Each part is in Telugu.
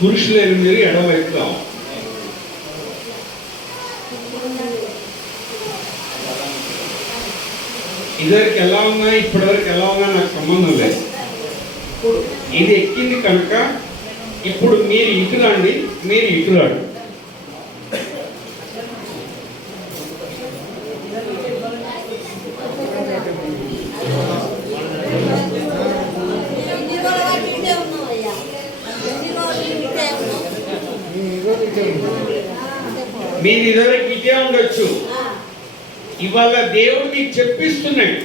పురుషులైన మీరు ఎడమవైపు రావాలి. ఇదివరకు ఎలా ఉన్నా ఇప్పటివరకు ఎలా ఉన్నా నాకు సంబంధం లేదు. ఇది ఎక్కింది కనుక ఇప్పుడు మీరు ఇటు రండి, మీరు ఇటు రండి. మీరు ఇదివరకు ఇటే ఉండొచ్చు, ఇవాళ దేవుడు మీకు చెప్పిస్తున్నాడు.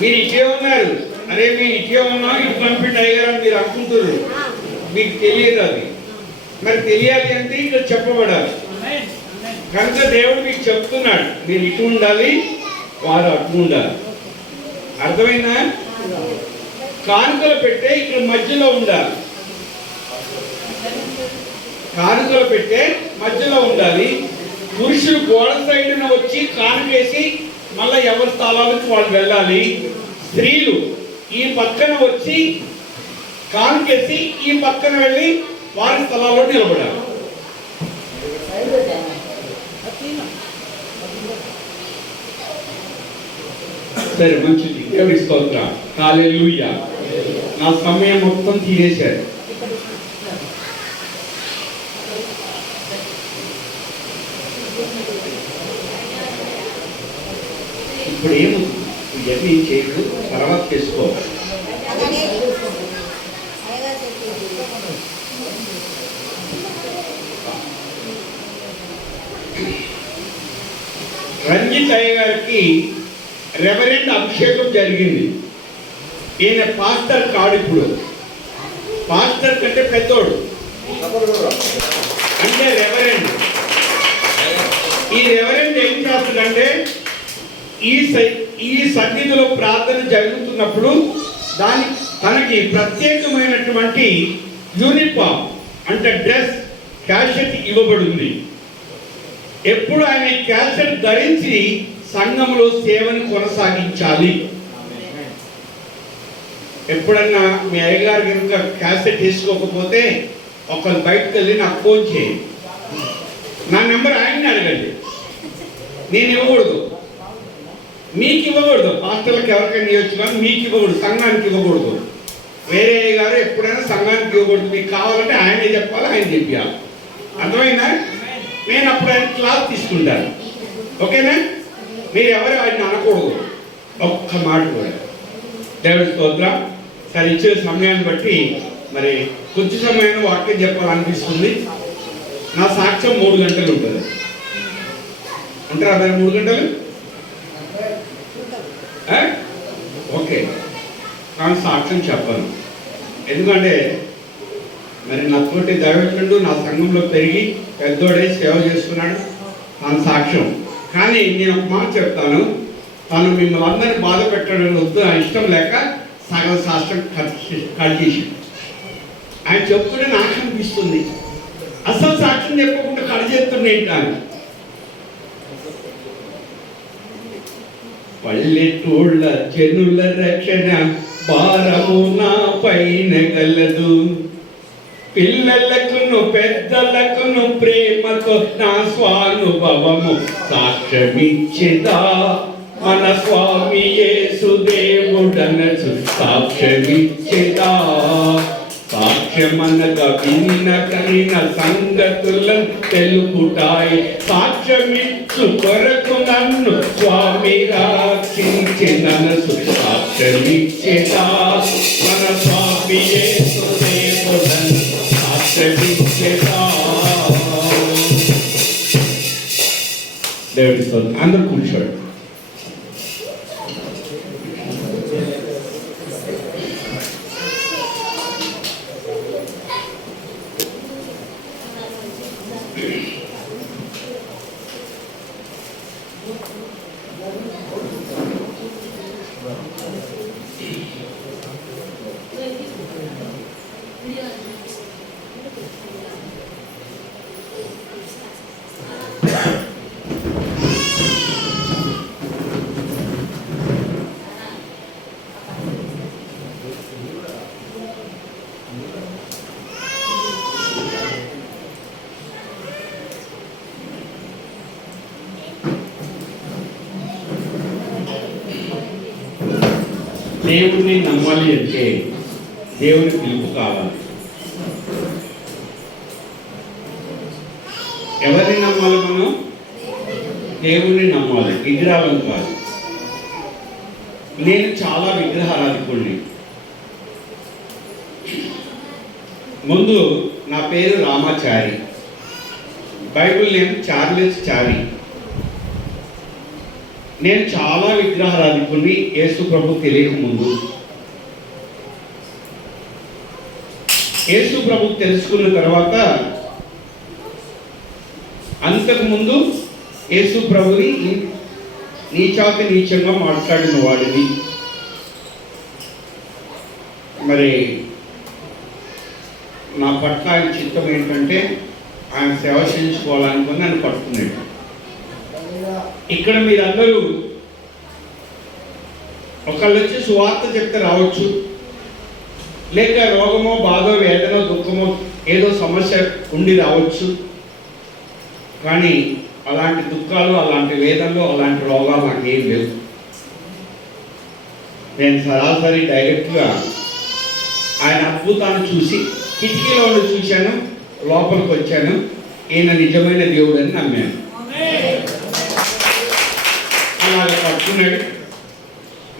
మీరు ఇటే ఉన్నారు, అరే మేము ఇటే ఉన్నాం, ఇటు పంపిణీ అయ్యారని మీరు అనుకుంటున్నారు. మీకు తెలియదు అది. మరి తెలియాలి అంటే ఇక్కడ చెప్పబడాలి. కనుక దేవుడు మీకు చెప్తున్నాడు, మీరు ఇటు ఉండాలి, వారు అటు ఉండాలి. అర్థమైందా? కానుకలు పెట్టే ఇక్కడ మధ్యలో ఉండాలి. కానుకలు పెట్టే మధ్యలో ఉండాలి. పురుషులు గోడ సైడ్న వచ్చి కానుకేసి మళ్ళీ ఎవరి స్థలాలకు వాళ్ళు వెళ్ళాలి. స్త్రీలు ఈ పక్కన వచ్చి కానుకేసి ఈ పక్కన వెళ్ళి వారి స్థలాల్లో నిలబడాలి. సరే, మంచిది. దేవుడి స్తోత్రం. హల్లెలూయా. నా సమయం మొత్తం తీరేశారు. ఇప్పుడు ఏముంది, ఇవన్నీ చేయదు, తర్వాత చేసుకో. రంజిత్ అయ్య గారికి రెవరెండ్ అభిషేకం జరిగింది. ఈయన పాస్టర్ కాడు. ఇప్పుడు పాస్టర్ కంటే పెద్దోడు అంటే రెవరెండ్. ఈ రెవరెండ్ ఏం చేస్తాడంటే ఈ సన్నిధిలో ప్రార్థన జరుగుతున్నప్పుడు తనకి ప్రత్యేకమైనటువంటి యూనిఫామ్ అంటే డ్రెస్ క్యాసెట్ ఇవ్వబడింది. ఎప్పుడు ఆయన క్యాసెట్ ధరించి సంఘంలో సేవను కొనసాగించాలి. ఎప్పుడన్నా మీ అయ్యగారు కనుక క్యాసెట్ తీసుకోకపోతే ఒకరు బయటకు వెళ్ళి నాకు ఫోన్ చేయండి. నా నెంబర్ ఆయన్ని అడగండి. నేను ఇవ్వకూడదు, మీకు ఇవ్వకూడదు. పాస్టర్లకు ఎవరికైనా ఇవ్వచ్చు కానీ మీకు ఇవ్వకూడదు, సంఘానికి ఇవ్వకూడదు. వేరే గారు ఎప్పుడైనా సంఘానికి ఇవ్వకూడదు. మీకు కావాలంటే ఆయనే చెప్పాలి, ఆయన చెప్పాలి. అర్థమైందా? నేను అప్పుడు ఆయన క్లాస్ తీసుకుంటాను. ఓకేనా? మీరు ఎవరు ఆయన అనకూడదు, ఒక్క మాట కూడా. దేవుడి స్తోత్రం. సరే, ఇచ్చిన సమయాన్ని బట్టి మరి కొద్ది సమయాన్ని వాక్యం చెప్పాలనిపిస్తుంది. నా సాక్ష్యం 3 గంటలు ఉంటుంది. ఉంటారా మరి 3 గంటలు? ఓకే, కానీ సాక్ష్యం చెప్పను. ఎందుకంటే మరి నా తోటి దైవజనుడు నా సంఘంలో పెరిగి పెద్దోడే సేవ చేస్తున్నాడు, తన సాక్ష్యం. కానీ నేను ఒక మాట చెప్తాను, తను మిమ్మల్ని అందరినీ బాధ పెట్టడం వద్దు, ఇష్టం లేక సగం శాస్త్రం కడిచేసి ఆయన చెప్తుంటే నాకు అనిపిస్తుంది, అసలు సాక్ష్యం చెప్పకుండా కడిచేస్తుండే ఏంటాను. పల్లెటూళ్ళ జనుల రక్షణ భారము నా పైన గలదు. పిల్లలకును పెద్దలకును ప్రేమతో నా స్వానుభవము సాక్ష్యమిచ్చేదా. మన స్వామి యేసు దేవుడనచు సాక్ష్యమిచ్చేదా. సాక్ష్యమనగా విన్న కనిన సంగతులను తెలుపుటాయి. సాక్ష్యమిచ్చు కొరకు నన్ను స్వామి రక్షించిననసు సాక్ష్యమిచ్చేదా. మన స్వామి యేసు దేవుడను సాక్ష్యమిచ్చేదా. దేవుడి స్తోత్రం. అందరూ కూర్చోండి. దేవుడిని నమ్మాలి అంటే దేవుని పిలుపు కావాలి. ఎవరిని నమ్మాలి? మనం దేవుణ్ణి నమ్మాలి, విగ్రహాలను కాదు. నేను చాలా విగ్రహారాధికుడిని. ముందు నా పేరు రామాచారి, బైబిల్ నేమ్ చార్లెస్ చారి. నేను చాలా విగ్రహారాధికుడిని యేసు ప్రభు తెలియక ముందు. యేసు ప్రభు తెలుసుకున్న తర్వాత, అంతకుముందు యేసు ప్రభుని నీచాతి నీచంగా మాట్లాడిన వాడిని. మరి నా పట్ల ఆయన చిత్తం ఏంటంటే ఆయన సేవ చేయించుకోవాలనుకుని నన్ను పట్టుకున్నాడు. ఇక్కడ మీరందరూ ఒకళ్ళు వచ్చి సువార్త చెప్తే రావచ్చు, లేక రోగమో బాధో వేదనో దుఃఖమో ఏదో సమస్య ఉండి రావచ్చు. కానీ అలాంటి దుఃఖాలు, అలాంటి వేదనలు, అలాంటి రోగాలు నాకు ఏం లేవు. నేను సరాసరి డైరెక్ట్గా ఆయన అద్భుతాన్ని చూసి కిటికీలో ఉండి చూశాను, లోపలికి వచ్చాను. ఈయన నిజమైన దేవుడు అని నమ్మాను. అలాగే పట్టుకున్నాడు.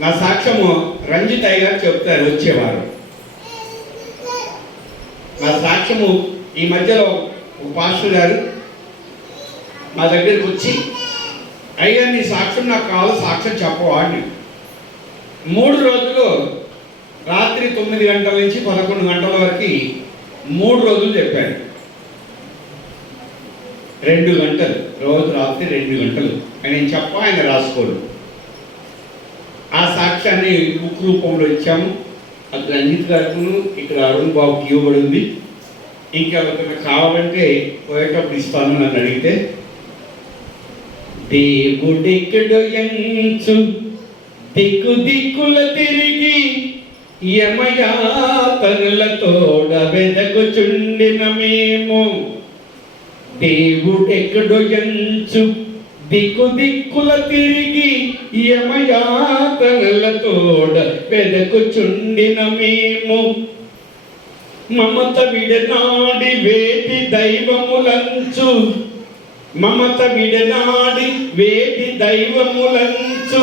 నా సాక్ష్యము రంజిత్ అయ్య గారు చెప్తారు వచ్చేవారు. నా సాక్ష్యము ఈ మధ్యలో ఒక పాస్టర్ గారు మా దగ్గరికి వచ్చి, అయ్యా నీ సాక్ష్యం నాకు కావాలి, సాక్ష్యం చెప్పవాడిని. 3 రోజులు రాత్రి 9 గంటల నుంచి 11 గంటల వరకు 3 రోజులు చెప్పాడు. 2 గంటలు రోజు రాత్రి 2 గంటలు ఆయన చెప్ప, ఆయన రాసుకోడు. ఆ సాక్ష్యాన్ని బుక్ రూపంలో ఇచ్చాము. అది రంజిత్ గారికి, ఇక్కడ అరుణ్ బాబుకి ఇవ్వబడింది. ఇంకెవరికైనా కావాలంటే పోయేటప్పుడు ఇస్తాను నన్ను అడిగితే. దేవుడెక్కడో ఎంచు దిక్కు దిక్కుల తిరిగి యమయాతనులతోడ వెదకుచుండిన మేము. దేవుడెక్కడో ఎంచు దిక్కు దిక్కుల తిరిగి యమయాతనులతోడ వెదకుచుండిన మేము. మమత విడనాడి వేటి దైవములంచు, మమత విడనాడి వేటి దైవములంచు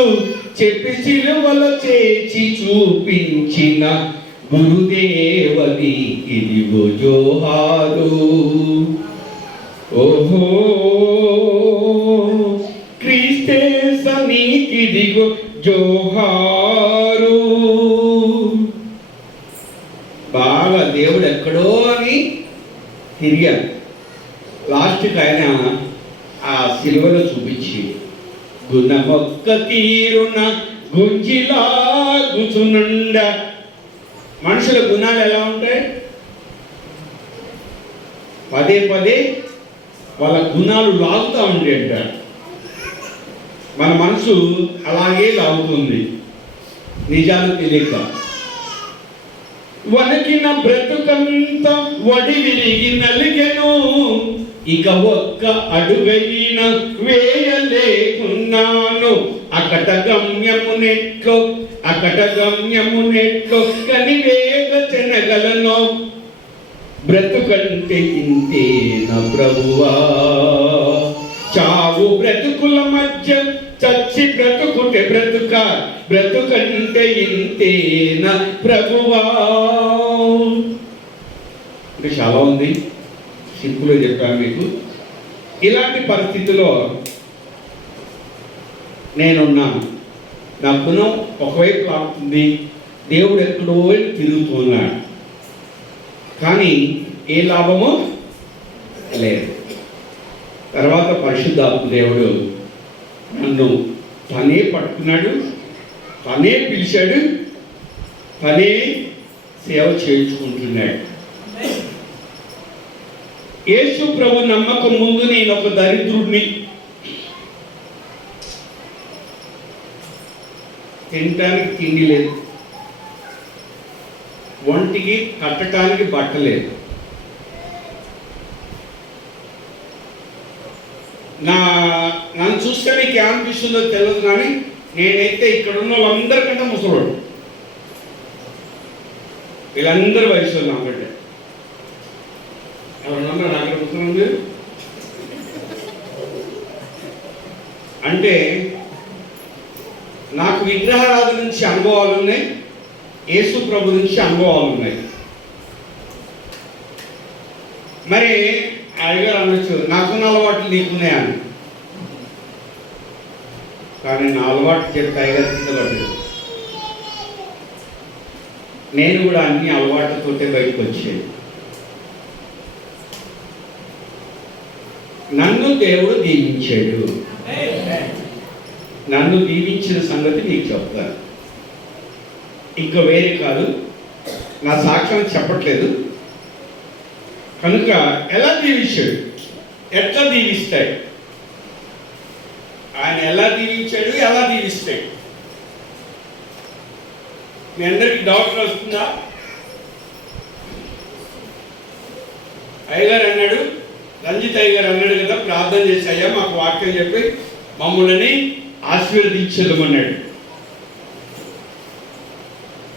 చెప్పి సిలువల చేచి చూపించిన గురుదేవని ఇదిగో జోహారు. ఓహో క్రీస్తేస నీకిదిగో జోహారు. బాగా దేవుడు ఎక్కడో అని తిరిగాను. లాస్ట్కి ఆయన ఆ సిలువలో చూపించి, గుణమొక్క తీరున గుంజిలా గుచునుండ. మనుషుల గుణాలు ఎలా ఉంటాయి? పదే పదే వాళ్ళ గుణాలు లాగుతూ ఉండేట. మన మనసు అలాగే లాగుతుంది నిజాలు తెలియక. వనకిన బ్రతుకంత వడి విరిగి నలిగెను, ఇక ఒక్క అడుగైన వేయలేకున్నాను. అకట గమ్యమునెట్లో కనివేగ చెనగలను. బ్రతుకంటే ఇంతేనా ప్రభువా, చావు బ్రతుకుల మధ్య చచ్చి బ్రతుకుటే బ్రతుక, బ్రతుకంటే ఇంతేనా ప్రభువా. అంటే చాలా ఉంది, సింపుల్గా చెప్పాను మీకు. ఇలాంటి పరిస్థితిలో నేనున్నాను. నా గుణం ఒకవైపు లాగుతుంది, దేవుడు ఎక్కడో తిరుగుతున్నాడు. కానీ ఏ లాభము లేదు. తర్వాత పరిశుద్ధాత్మ దేవుడు నన్ను తనే పట్టుకున్నాడు, తనే పిలిచాడు, తనే సేవ చేయించుకుంటున్నాడు. యేసు ప్రభు నమ్మకం ముందు నేను ఒక దరిద్రుడిని. తినటానికి తిండి లేదు, ఒంటికి కట్టడానికి బట్ట లేదు. నన్ను చూస్తే మీకు ఏమనిపిస్తుందో తెలియదు, కానీ నేనైతే ఇక్కడ ఉన్న వాళ్ళందరికంటే ముసలోడు. వీళ్ళందరూ వయసు వాళ్ళు నాకంటే. ఎవరన్నా నాకు పుస్తకం మీరు అంటే నాకు విగ్రహారాధన నుంచి అనుభవాలు ఉన్నాయి, యేసు ప్రభు నుంచి అనుభవాలు ఉన్నాయి. మరి అడిగారు అనొచ్చు నాకున్న అలవాట్లు నీకున్నాయా అని. కానీ నా అలవాటు చెప్పి అయ్యగారు కింద పడ్డాడు. నేను కూడా అన్ని అలవాట్లతోటే బయటకు వచ్చాను. నన్ను దేవుడు దీవించాడు. నన్ను దీవించిన సంగతి నీకు చెప్తాను. ఇంకా వేరే కాదు, నా సాక్ష్యం చెప్పట్లేదు. కనుక ఎలా దీవించాడు, ఎట్లా దీవిస్తాడు, ఆయన ఎలా దీవించాడు, ఎలా దీవిస్తాడు. మీ అందరికి డౌట్ వస్తుందా? అయ్యగారు అన్నాడు, రంజిత్ అయ్యగారు అన్నాడు కదా, ప్రార్థన చేసి అయ్యా మాకు వాక్యం చెప్పి మమ్మల్ని ఆశీర్వదించదమన్నాడు.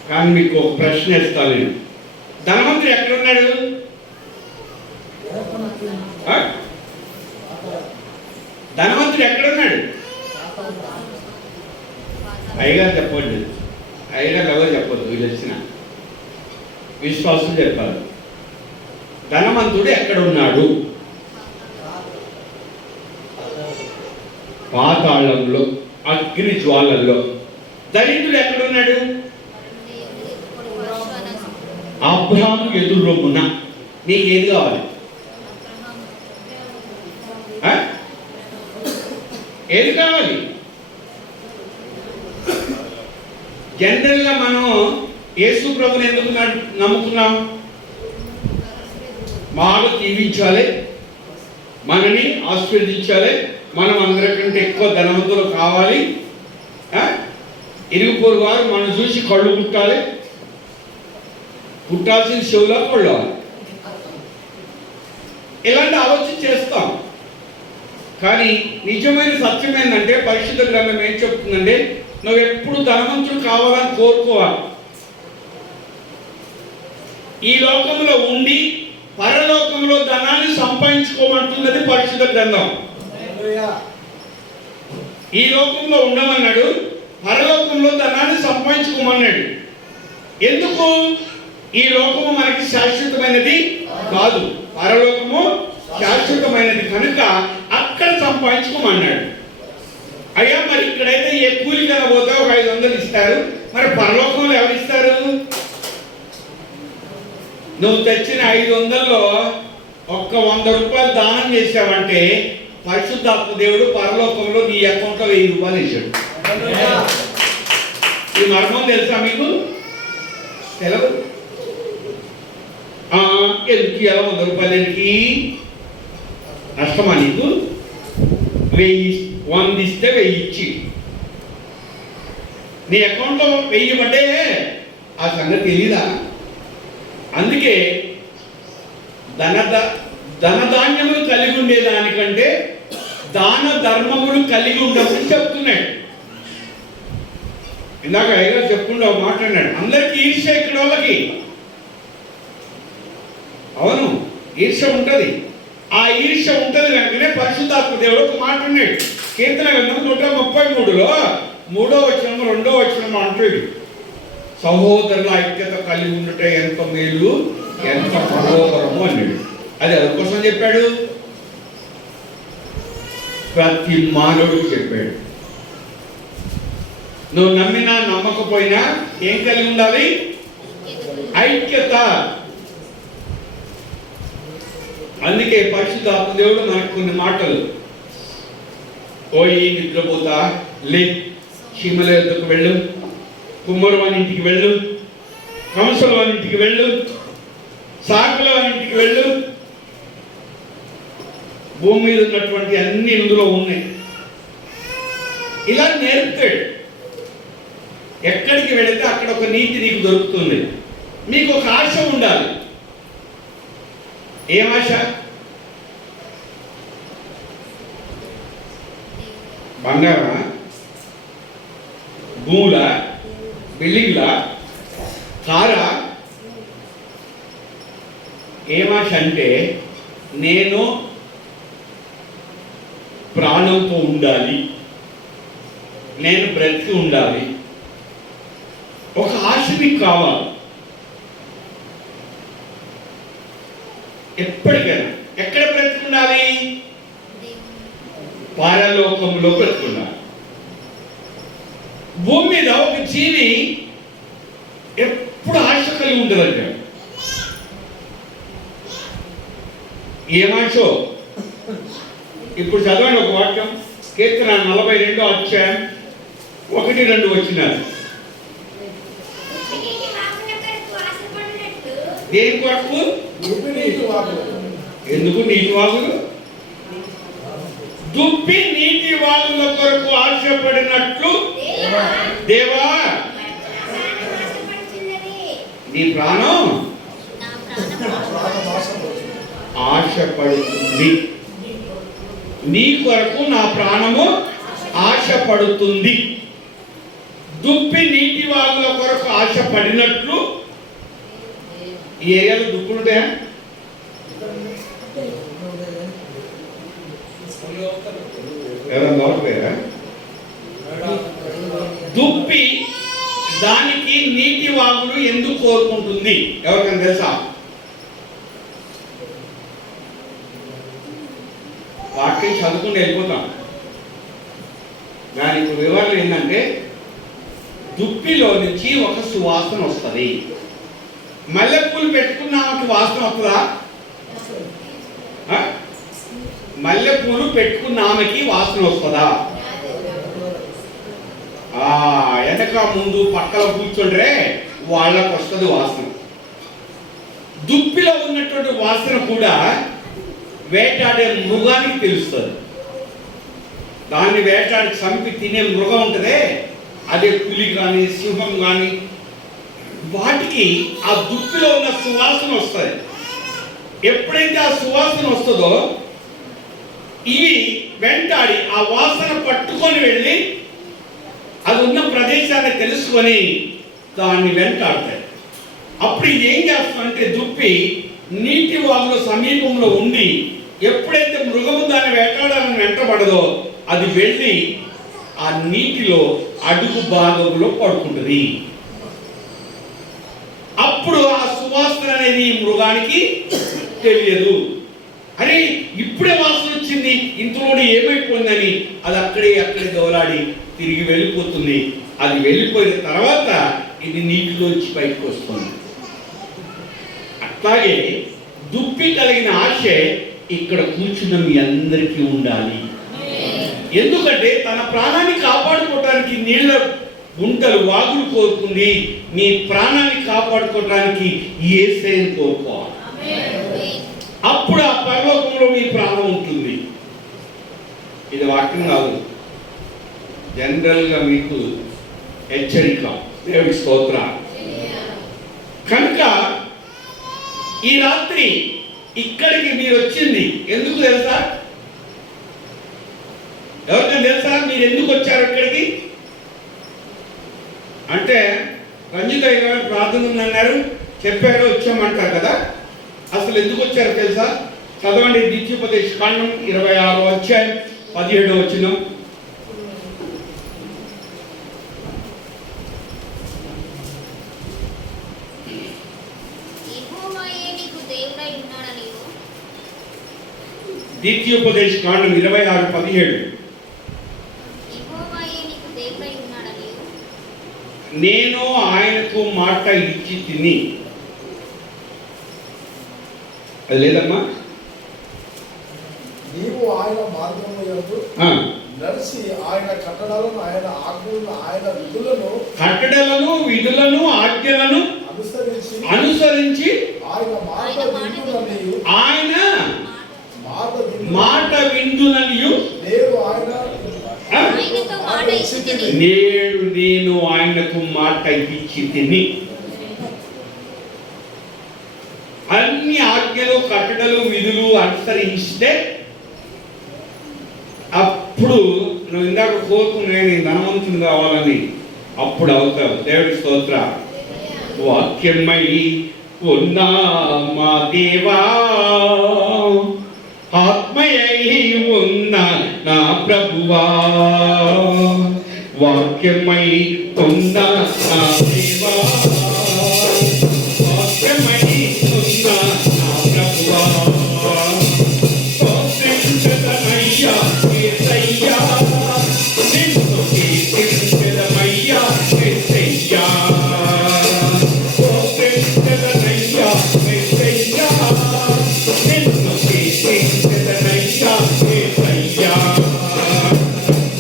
కానీ మీకు ఒక ప్రశ్న ఇస్తాను నేను. ధనవంతుడు ఎక్కడున్నాడు? ధనవంతుడు ఎక్కడున్నాడు? అయ్యగారు చెప్పండి. అయ్యగారు ఎవరు చెప్పొద్దు, వీళ్ళు వచ్చిన విశ్వాసం చెప్పాలి. ధనవంతుడు ఎక్కడున్నాడు? పాతాళంలో, అగ్ని జ్వాలల్లో. దరిద్రుడు ఎక్కడున్నాడు? అబ్రహాము ఎదురొమ్మున. నీకు ఏది కావాలి? ఏది కావాలి? జనరల్గా మనం యేసు ప్రభుని ఎందుకు నమ్ముకున్నాం? బాగా దీవించాలి, మనని ఆశీర్వదించాలి, మనం అందరికంటే ఎక్కువ ధనవంతులు కావాలి, ఇరుగు వారు మనం చూసి కళ్ళు పుట్టాలి, పుట్టాల్సిన చెవులో కళ్ళు. ఇలాంటి ఆలోచన చేస్తాం. కానీ నిజమైన సత్యం ఏంటంటే పరిశుద్ధ గ్రంథం ఏం చెప్తుందంటే నువ్వు ఎప్పుడు ధనవంతుడు కావాలని కోరుకోవాలి. ఈ లోకంలో ఉండి పరలోకంలో ధనాన్ని సంపాదించుకోమంటున్నది పరిశుద్ధ గ్రంథం. ఈ లోకంలో ఉండమన్నాడు, పరలోకంలో ధనాన్ని సంపాదించుకోమన్నాడు. ఎందుకు? ఈ లోకము మనకి శాశ్వతమైనది కాదు, పరలోకము శాశ్వతమైనది. కనుక అక్కడ సంపాదించుకోమన్నాడు. అయ్యా మరి ఇక్కడైతే ఏ కూలికైనా పోతే ఒక 500 ఇస్తారు, మరి పరలోకంలో ఎవరు ఇస్తారు? నువ్వు తెచ్చిన 500లో ఒక్క 100 రూపాయలు దానం చేసావంటే పరిశుద్ధాత్మ దేవుడు పరలోకంలో నీ అకౌంట్లో 1000 రూపాయలు వేసాడు. ఈ మర్మం తెలుసా మీకు? తెలవు. ఎందుకు ఇలా 100 రూపాయలు ఎందుకు? నష్టమా నీకు? 100 ఇస్తే 1000 ఇచ్చి నీ అకౌంట్లో 1000 పడ్డే ఆ సంగతి తెలీదా? అందుకే ధనధాన్యములు కలిగి ఉండేదానికంటే దాన ధర్మములు కలిగి ఉండమని చెప్తున్నాడు. ఇందాక అయ్యగారు చెప్పుకుంటూ మాట్లాడినాడు, అందరికీ ఈర్ష్య ఇక్కడ వాళ్ళకి. అవును, ఈర్ష్య ఉంటుంది. ఆ ఈర్ష్య ఉంటుంది కనుకనే పరిశుద్ధాత్మ దేవుడు ఒక మాట అన్నాడు. కీర్తన గ్రంథం 133లో 3వ వచనం 2వ వచనం అంటాడు, సహోదరుల ఐక్యత కలిగి ఉండుట ఎంత మేలు, ఎంత మనోహరము అన్నాడు. అది ఎవరి కోసం చెప్పాడు? ప్రతి మానవుడికి చెప్పాడు. నువ్వు నమ్మినా నమ్మకపోయినా ఏం కలిగి ఉండాలి? ఐక్యత. అందుకే పరిశుద్ధాత్మ దేవుడు మనకు కొన్ని మాటలు, ఓయి నిద్రపోతా లే, చీమల యొద్దకు వెళ్ళు, కుమ్మరు వాని ఇంటికి వెళ్ళు, కంసుల వాని ఇంటికి వెళ్ళు, సాకుల వాని ఇంటికి వెళ్ళు. భూమి మీద ఉన్నటువంటి అన్ని ఇందులో ఉన్నాయి. ఇలా నేర్పుతాడు. ఎక్కడికి వెళితే అక్కడ ఒక నీతి నీకు దొరుకుతుంది. మీకు ఒక ఆశ ఉండాలి. ఏం ఆశ? బంగారమా, భూముల, బిల్డింగ్లా, కారా, ఏం ఆశ అంటే నేను ప్రాణంతో ఉండాలి, నేను బ్రతికి ఉండాలి. ఒక ఆశ మీకు కావాలి ఎప్పటికైనా. ఎక్కడ బ్రతికుండాలి? పరలోకంలో బ్రతికుండాలి. భూమి మీద ఒక జీవి ఎప్పుడు ఆశ కలిగి ఉంటుందంట. ఏం ఆశో? ఇప్పుడు చదవండి ఒక వాక్యం, కీర్తన 42 అధ్యాయం 1-2 వచ్చినారు. దేని కొరకు? ఎందుకు నీటి వాగులు? దుప్పి నీటి వాగుల కొరకు ఆశపడినట్లు దేవా నీ ప్రాణం ఆశపడుతుంది. నీ కొరకు నా ప్రాణము ఆశపడుతుంది. దుప్పి నీటి వాగుల కొరకు ఆశపడినట్లు. ఈ ఏరియాలో దుప్పులుంటాయా? దుప్పి దానికి నీటి వాగులు ఎందుకు కోరుకుంటుంది? ఎవరికైనా తెలుసా? వాక్యం చదువుకుంటూ వెళ్ళిపోతాం. దానికి వివరణ ఏంటంటే దుప్పిలో నుంచి ఒక సువాసన వస్తుంది. మల్లెపూలు పెట్టుకున్నామకి వాసన వస్తుందా? మల్లెపూలు పెట్టుకున్నామకి వాసన వస్తుందా? వెనక ముందు పక్కన కూర్చుంటే వాళ్ళకు వస్తుంది వాసన. దుప్పిలో ఉన్నటువంటి వాసన కూడా వేటాడే మృగానికి తెలుస్తుంది. దాన్ని వేటాడి చంపి తినే మృగం ఉంటుందే, అదే పులి కానీ సింహం కానీ, వాటికి ఆ దుప్పిలో ఉన్న సువాసన వస్తుంది. ఎప్పుడైతే ఆ సువాసన వస్తుందో ఇవి వెంటాడి ఆ వాసన పట్టుకొని వెళ్ళి అది ఉన్న ప్రదేశాన్ని తెలుసుకొని దాన్ని వెంటాడతాయి. అప్పుడు ఇది ఏం చేస్తుందంటే దుప్పి నీటి వాగుల సమీపంలో ఉండి ఎప్పుడైతే మృగము దాన్ని వేటాడాలని వెంటబడదో అది వెళ్ళి ఆ నీటిలో అడుగు భాగంలో పడుకుంటుంది. అప్పుడు ఆ సువాసన అనేది మృగానికి తెలియదు. అని ఇప్పుడే వాసన వచ్చింది, ఇంతలోనే ఏమైపోయిందని అది అక్కడే దోలాడి తిరిగి వెళ్ళిపోతుంది. అది వెళ్ళిపోయిన తర్వాత ఇది నీటిలోంచి బయటకు వస్తుంది. అట్లాగే దుప్పి కలిగిన ఆశ ఇక్కడ కూర్చున్న మీ అందరికీ ఉండాలి. ఎందుకంటే తన ప్రాణాన్ని కాపాడుకోవడానికి నీళ్ళ గుంటలు వాగులు కోరుకుంది. మీ ప్రాణాన్ని కాపాడుకోవడానికి యేసయ్యను కోరుకోవాలి. అప్పుడు ఆ పరలోకంలో మీ ప్రాణం ఉంటుంది. ఇది వాక్యం కాదు, జనరల్గా మీకు హెచ్చరిక. దేవుడి స్తోత్రం. కనుక ఈ రాత్రి ఇక్కడికి మీరు వచ్చింది ఎందుకు తెలుసా? ఎవరికైనా తెలుసా మీరు ఎందుకు వచ్చారు ఇక్కడికి? అంటే రంజిత గారు ప్రార్థన ఉందన్నారు, చెప్పారు, వచ్చామంటారు కదా. అసలు ఎందుకు వచ్చారు తెలుసా? చదవండి ద్వితీయోపదేశ కాండం 26వ అధ్యాయం 17వ వచనం. ద్వితీయోపదేశ కాండం 26:17. నేను ఆయనకు మాట ఇచ్చి తిని. అది లేదమ్మా. నీవు ఆయన మార్గంలో యందు నడిచి ఆయన కట్టడలను ఆయన ఆజ్ఞలను ఆయన విధులను ఆజ్ఞలను అనుసరించి ఆయన మాట విందుననియు నేడు నేను ఆయనకు మాట ఇచ్చి తిని. అన్ని ఆజ్ఞలు కట్టడలు విధులు అనుసరిస్తే అప్పుడు నువ్వు ఇందాక కోరుకునే ధనవంతుని కావాలని అప్పుడు అవుతావు. దేవుడి స్తోత్ర. వాక్యమై ఉన్నా మా దేవా, ఆత్మయై ఉన్న నా ప్రభువా, వాక్యమై ఉన్న నా దేవా, వాక్యమై ఉన్న నా ప్రభువా, స్తోత్రించదనయ్యా యేసయ్యా, నిన్ను కీర్తించదమయ్యా యేసయ్యా, స్తోత్రించదనయ్యా యేసయ్యా, నిన్ను కీర్తించదనయ్యా యేసయ్యా,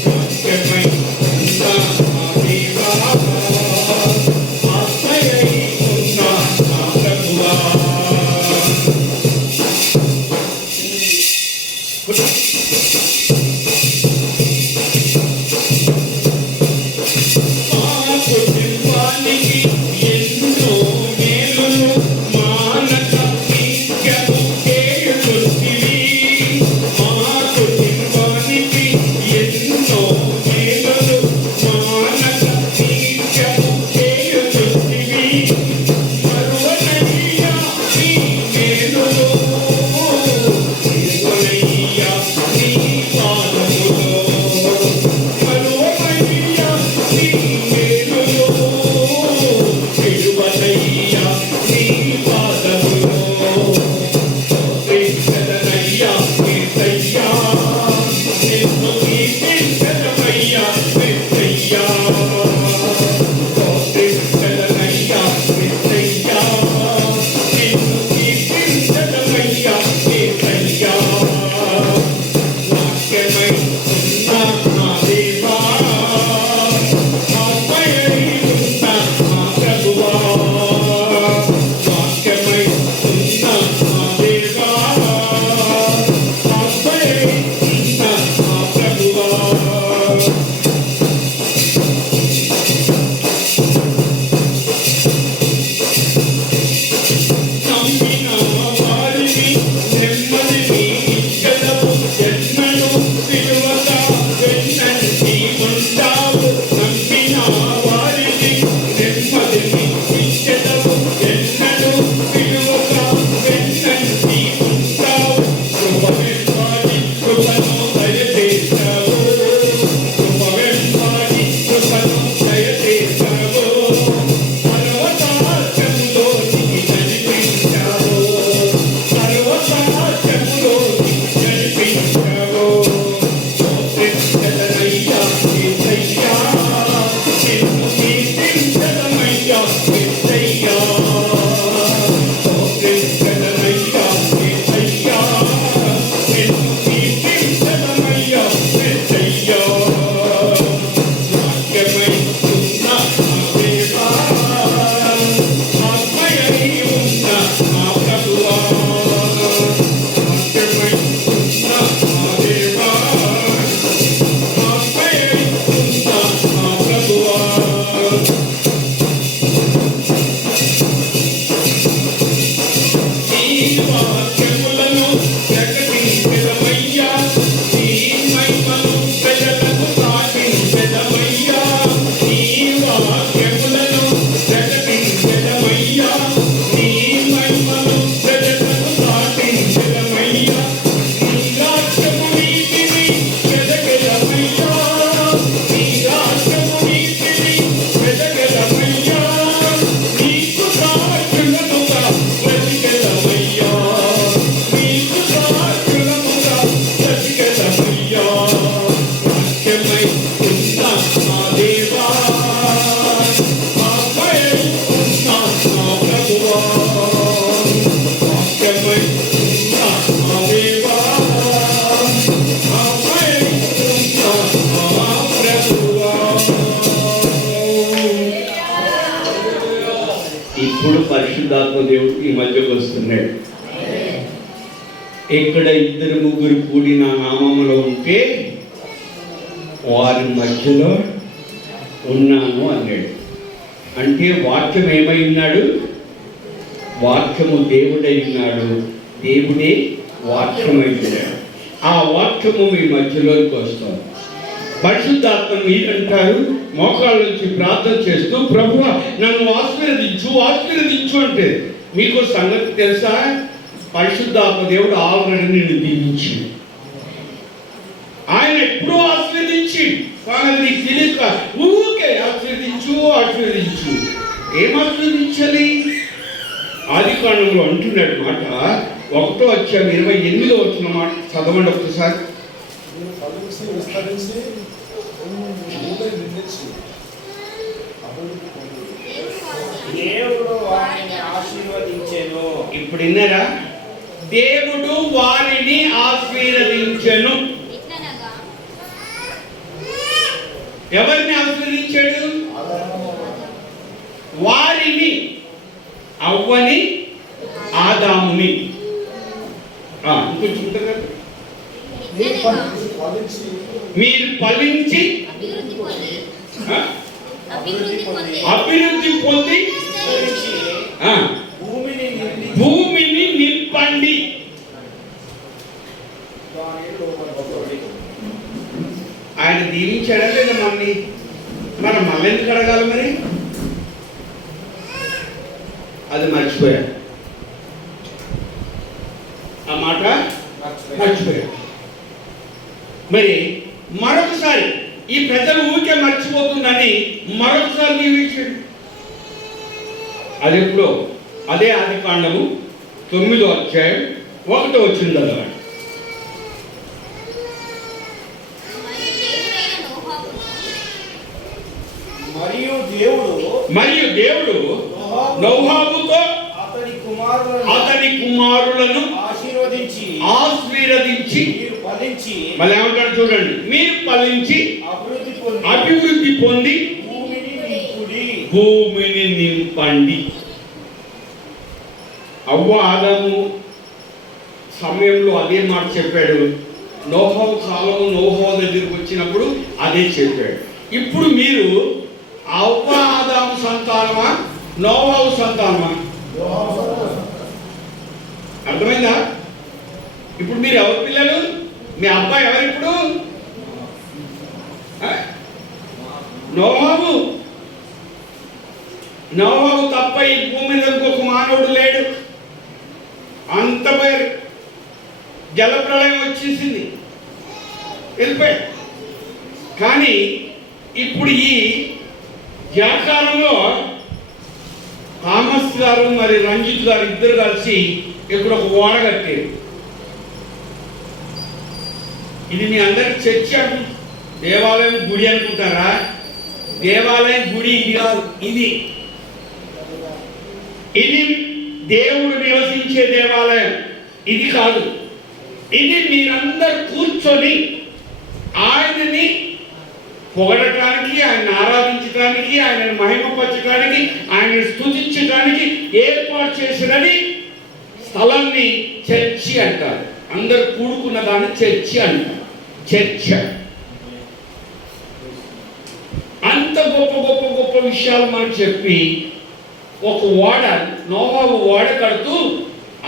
వాక్యమై ఉన్న నా దేవా, ఆత్మయై ఉన్న నా ప్రభువా. మా కుటుంబానికి ఎన్నో మేలులు మానక నిత్యము చేయుచుంటివి. మా కుటుంబానికి ఎన్నో మేలులు మానక నిత్యము చేయుచుంటివి. మరువనయ్యా నీ మేలులు, మరువనయ్యా నీ పాదములు, మరువనయ్యా నీ మేలులు, విడువనయ్యా నీ పాదములు. స్తోత్రించదనయ్యా యేసయ్యా, నిన్ను కీర్తించదమయ్యా యేసయ్యా, స్తోత్రించదనయ్యా యేసయ్యా, నిన్ను కీర్తించదమయ్యా యేసయ్యా, వాక్యమై ఉన్న నా దేవా, ఆత్మయై ఉన్న నా ప్రభువా, వాక్యమై ఉన్న నా దేవా, ఆత్మయై ఉన్న నా ప్రభువా. నమ్మిన వారిని నెమ్మదిని ఇచ్చదవు, ఎన్నడూ విడువక వెన్నంటి ఉంటావు. నమ్మిన వారిని నెమ్మదిని ఇచ్చదవు, ఎన్నడూ విడువక వెన్నంటి ఉంటావు. కృపవెంబడి కృపను దయచేశావు, కృపవెంబడి కృపను దయచేశావు. పర్వతాచములోనికి నడిపించావు, పర్వతాచములోనికి నడిపించావు. స్తోత్రించదనయ్యా యేసయ్యా, నిన్ను కీర్తించదమయ్యా యేసయ్యా, స్తోత్రించదనయ్యా యేసయ్యా, నిన్ను కీర్తించదమయ్యా యేసయ్యా, వాక్యమై ఉన్న నా దేవా, ఆత్మయై ఉన్న నా ప్రభువా, వాక్యమై ఉన్న నా దేవా, ఆత్మయై ఉన్న నా ప్రభువా. నీ వాక్యములను ప్రకటించెదమయ్యా, నీ మహిమను ప్రజలకు సాటించెదమయ్యా, నీ వాక్యములను ప్రకటించెదమయ్యా, నీ మహిమను ప్రజలకు సాటించెదమయ్యా, నీ రాజ్యము నీతిని వెదకెదమయ్యా, నీ రాజ్యము నీతిని వెదకెదమయ్యా, నీకు సాక్షులముగా బ్రతికెదమయ్యా, నీకు సాక్షులముగా బ్రతికెదమయ్యా, వాక్యమై ఉన్న నా దేవా, ఆత్మయై ఉన్న నా ప్రభువా, వాక్యమై ఉన్న నా దేవా, ఆత్మయై ఉన్న నా ప్రభువా. ఇప్పుడు పరిశుద్ధాత్మ దేవుడు ఈ మధ్యకు వస్తున్నాడు. ఎక్కడ ఇద్దరు ముగ్గురు కూడి నా నామములో ఉంటే వారి మధ్యలో ఉన్నాను అన్నాడు. అంటే వాక్యం ఏమై ఉన్నాడు? వాక్యము దేవుడై ఉన్నాడు, దేవుడే వాక్యమై ఉన్నాడు. ఆ వాక్యము మీ మధ్యలోకి వస్తుంది. పరిశుద్ధాత్మ మీరంటారు మోకాళ్ళ నుంచి ప్రార్థన చేస్తూ ప్రభువా నన్ను ఆశీర్వదించు ఆశీర్వదించు అంటే మీకు సంగతి తెలుసా? పరిశుద్ధాత్మ దేవుడు ఆల్రెడీ నిన్ను దీవించింది. ఆయన ఎప్పుడూ ఆశీర్వదించి, కానీ అది నీకు తెలియక ఊరికే ఆశీర్వదించు. ఏం ఆశీర్వదించాలి? ఆదికాండంలో అంటున్నాడు మాట, 1వ అధ్యాయం 28వ వచనం మాట చదవండి ఒకసారి. మీరు ఫలించి విస్తరించి భూమిని నిండించి అభివృద్ధి పొందుడి. దేవుడు వారిని ఆశీర్వదించెను. ఇప్పుడు విన్నారా? దేవుడు వారిని ఆశీర్వదించెను. ఎవరిని ఆశీర్వదించాడు? వారిని, అవ్వని, ఆదాముని. ఇంకొంచెం ఉంటుంది కదా. మీరు ఫలించి అభివృద్ధి పొంది భూమిని నింపండి. ఆయన దీవించాడా లేదా మమ్మల్ని? మనం మళ్ళీ ఎందుకు అడగాలి మరి? అది మర్చిపోయా, ఆ మాట మర్చిపోయా. మరి మరొకసారి ఈ ప్రజలు ఊరికే మర్చిపోతుందని మరొకసారి దీవించాడు. అది ఎప్పుడో అదే ఆదికాండము 9వ అధ్యాయం 1వ వచనం. మరియు దేవుడు నోహుతో అతని కుమారులను ఆశీర్వదించి మళ్ళీ ఏమంటాడు చూడండి, మీరు ఫలించి అభివృద్ధి పొంది భూమిని నింపండి. అవ్వ ఆదాము సమయంలో అదే మాట చెప్పాడు. నోహవు కాలము నోహవు దగ్గరికి వచ్చినప్పుడు అదే చెప్పాడు. ఇప్పుడు మీరు అవ్వ ఆదాము సంతానమా, నోహవు సంతానమా? అర్థమైందా? ఇప్పుడు మీరు ఎవరి పిల్లలు? మీ అబ్బాయి ఎవరు ఇప్పుడు? నోహవు. నోహవు తప్ప ఈ భూమి మీద ఇంకొక మానవుడు లేడు. అంత పేరు జలప్రళయం వచ్చేసింది, వెళ్ళిపోయాడు. కానీ ఇప్పుడు ఈ వ్యాకారంలో థామస్ గారు మరి రంజిత్ గారు ఇద్దరు కలిసి ఇక్కడ ఒక ఓడ కట్టారు. ఇది మీ అందరికి చర్చ, దేవాలయం గుడి అనుకుంటారా? దేవాలయం గుడి ఇది కాదు. ఇది దేవుడు నివసించే దేవాలయం ఇది కాదు. ఇది మీరందరూ కూర్చొని ఆయనని పొగడటానికి, ఆయన ఆరాధించడానికి, ఆయనను మహిమపరచడానికి, ఆయన స్తుతించడానికి ఏర్పాటు చేసినది స్థలాన్ని చర్చి అంటారు. అందరు కూడుకున్న దాన్ని చర్చి అంటారు. చర్చ అంత గొప్ప గొప్ప గొప్ప విషయాలు మనకు చెప్పి ఒక ఓడ, నోహవు ఓడ కడుతూ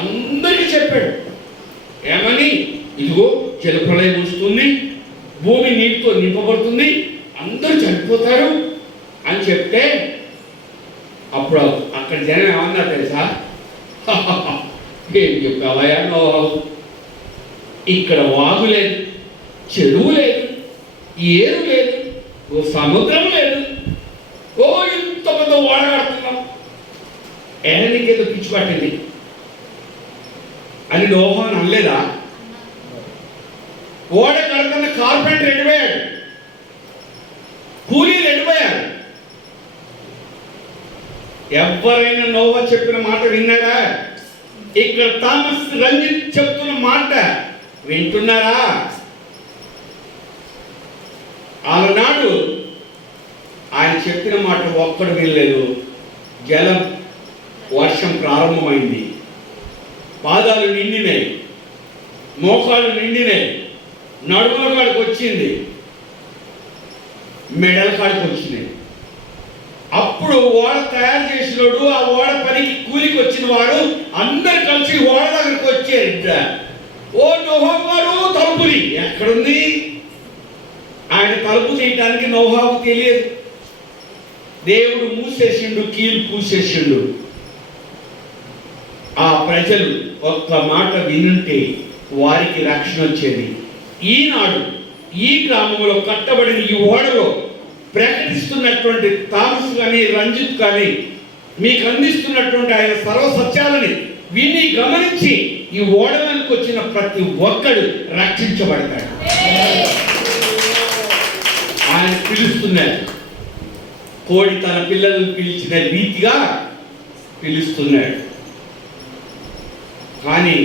అందరికీ చెప్పాడు. ఏమని? ఇదిగో జలప్రళయం వస్తుంది, భూమి నీటితో నింపబడుతుంది, అందరూ చనిపోతారు అని చెప్తే అప్పుడు అక్కడ జనం ఏమన్నా తెలుసా? ఏం చెప్పావయ్యా నోహవు? ఇక్కడ వాగు లేదు, చెరువు లేదు, ఏరు లేదు, ఓ సముద్రం లేదు, ఓ ఇంత పెద్ద ఓడ కడుతున్నాం, ఏదో పిచ్చి పట్టింది అని నోహవు అనలేదా? ఓడ కడుతున్న కార్పెంటర్ ఎండిపోయాడు, కూలీలు ఎండిపోయారు. ఎవరైనా నోవా చెప్పిన మాట విన్నారా? ఇక్కడ థామస్ రంజిత్ చెప్తున్న మాట వింటున్నారా? ఆనాడు ఆయన చెప్పిన మాట ఒక్కడు వినలేదు. జలం వర్షం ప్రారంభమైంది, పాదాలు నిండినాయి, మోకాలు నిండినాయి, నడుముల కాడికి వచ్చింది, మెడల కాడికి వచ్చినాయి. అప్పుడు ఓడ తయారు చేసినోడు, ఆ ఓడ పనికి కూలికి వచ్చిన వాడు అందరు కలిసి ఓడ దగ్గరికి వచ్చారు. ఓ నోహవు గారు తలుపుని ఎక్కడుంది? ఆయన తలుపు చేయడానికి నోహవు తెలియదు. దేవుడు మూసేసిండు, కీలు పూసేసిండు. ఆ ప్రజలు ఒక్క మాట వినుంటే వారికి రక్షణ వచ్చేది. ఈనాడు ఈ గ్రామంలో కట్టబడిన ఈ ఓడలో ప్రకటిస్తున్నటువంటి థామస్ కానీ రంజిత్ కానీ మీకు అందిస్తున్నటువంటి ఆయన సర్వసత్యాలని విని గమనించి ఈ ఓడలకు వచ్చిన ప్రతి ఒక్కడు రక్షించబడతాడు. ఆయన పిలుస్తున్నాడు. కోడి తన పిల్లలను పిలిచిన రీతిగా పిలుస్తున్నాడు. కానీ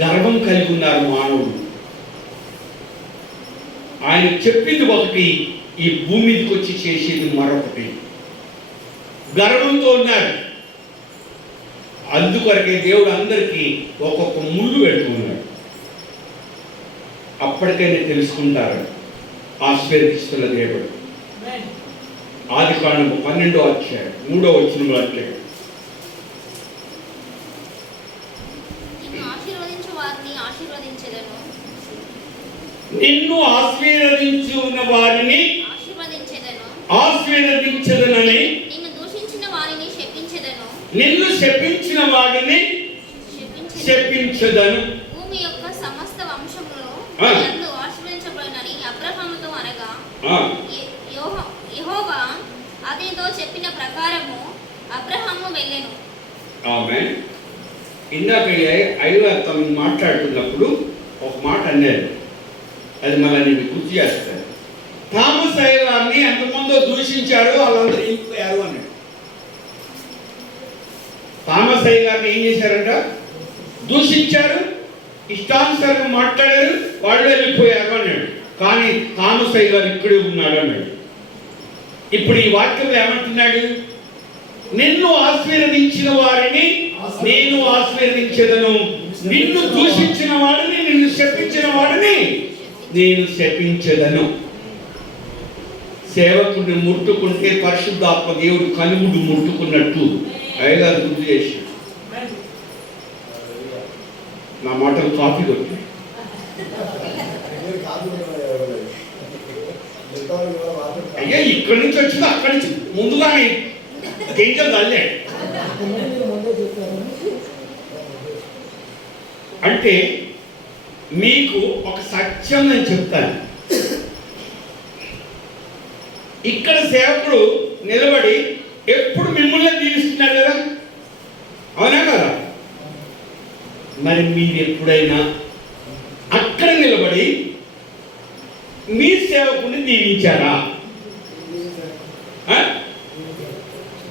గర్వం కలిగి ఉన్నారు మానవుడు. ఆయన చెప్పింది ఒకటి, ఈ భూమి మీదకి వచ్చి చేసేది మరొకటి. గర్వంతో ఉన్నారు. అందుకొరకే దేవుడు అందరికీ ఒక్కొక్క ముళ్ళు పెట్టుకున్నాడు. అప్పటికైనా తెలుసుకుంటారు ఆశీర్వదిస్తున్న దేవుడు. ఆదికాండము 12వ అధ్యాయం 3వ వచనంలో అంటాడు, నిన్ను ఆశీర్వదించున్న వారిని ఆశీర్వదించదనని, నిన్ను శపించిన వాడిని శపించదను. భూమి యొక్క సమస్త వంశములు ఆశీర్వదించబడునని అబ్రహాముతో అనగా యెహోవా అతనితో చెప్పిన ప్రకారము అబ్రహాము వెళ్ళెను. ఆమేన్. ఇందాక ఐవర్ మాట్లాడుతున్నప్పుడు ఒక మాట అన్నారు, అది మళ్ళీ నేను గుర్తు చేస్తాను. థామస్ ఐవార్ని ఎంతమందో దూషించారు, వాళ్ళందరూ ఇంకిపోయారు అన్నాడు. థామస్ ఐవార్ని ఏం చేశారంట? దూషించారు, ఇష్టానుసారంగా మాట్లాడారు, వాళ్ళు వెళ్ళిపోయారు అన్నాడు. కానీ థామస్ ఐవార్ ఇక్కడే ఉన్నాడు అన్నాడు. ఇప్పుడు ఈ వాక్యంలో ఏమంటున్నాడు? నిన్ను ఆశీర్వదించిన వారిని నేను ఆశీర్వదించదను, నిన్ను దూషించిన వాడిని, నిన్ను శపించిన వాడిని నేను శపించదను. సేవకుడిని ముట్టుకుంటే పరిశుద్ధాత్మ దేవుడు కనుముడు ముట్టుకున్నట్టు అయ్యగారు గుర్తు చేసి నా మాటలు కాపీ కొట్టాయి. అయ్యా ఇక్కడి నుంచి వచ్చింది అక్కడి నుంచి ముందుగానే గింజలు తల్లాడు. అంటే మీకు ఒక సత్యం నేను చెప్తాను. ఇక్కడ సేవకుడు నిలబడి ఎప్పుడు మిమ్మల్ని దీవిస్తున్నాడు కదా, అవునా కదా? మరి మీరు ఎప్పుడైనా అక్కడ నిలబడి మీ సేవకుడిని దీవించారా?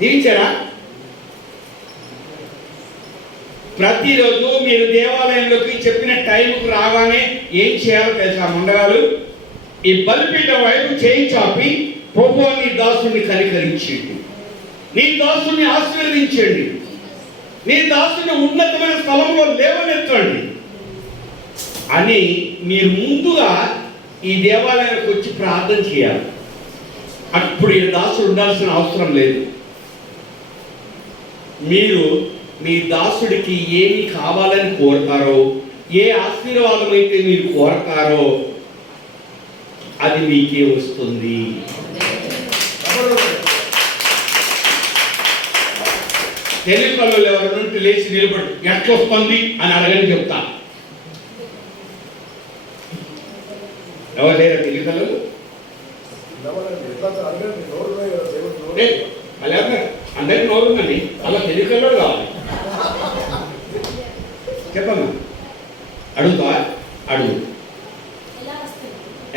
దీవించారా? ప్రతిరోజు మీరు దేవాలయంలోకి చెప్పిన టైంకు రాగానే ఏం చేయాలో తెలుసా? మండగాలు ఈ బలిపీఠం వైపు చేయి చాపి, ప్రభువా నీ దాసుని కనికరించండి, నీ దాసుని ఆశీర్వదించండి, నీ దాసుని ఉన్నతమైన స్థలంలో లేవనెత్తండి అని మీరు ముందుగా ఈ దేవాలయానికి వచ్చి ప్రార్థన చేయాలి. అప్పుడు ఈ దాసుడు ఉండాల్సిన అవసరం లేదు. మీరు మీ దాసుడికి ఏమి కావాలని కోరతారో, ఏ ఆశీర్వాదం అయితే మీరు కోరతారో అది మీకే వస్తుంది. తెలుగులో ఎవరి లేచి నిలబడి ఎట్లా వస్తుంది అని అడగని చెప్తా. ఎవరు లేరా తెలుగులో? అందరికి నోరు ఉందండి, అలా తెలుగులో కావాలి. చెప్పమ్మా, అడుగుతా అడుగు.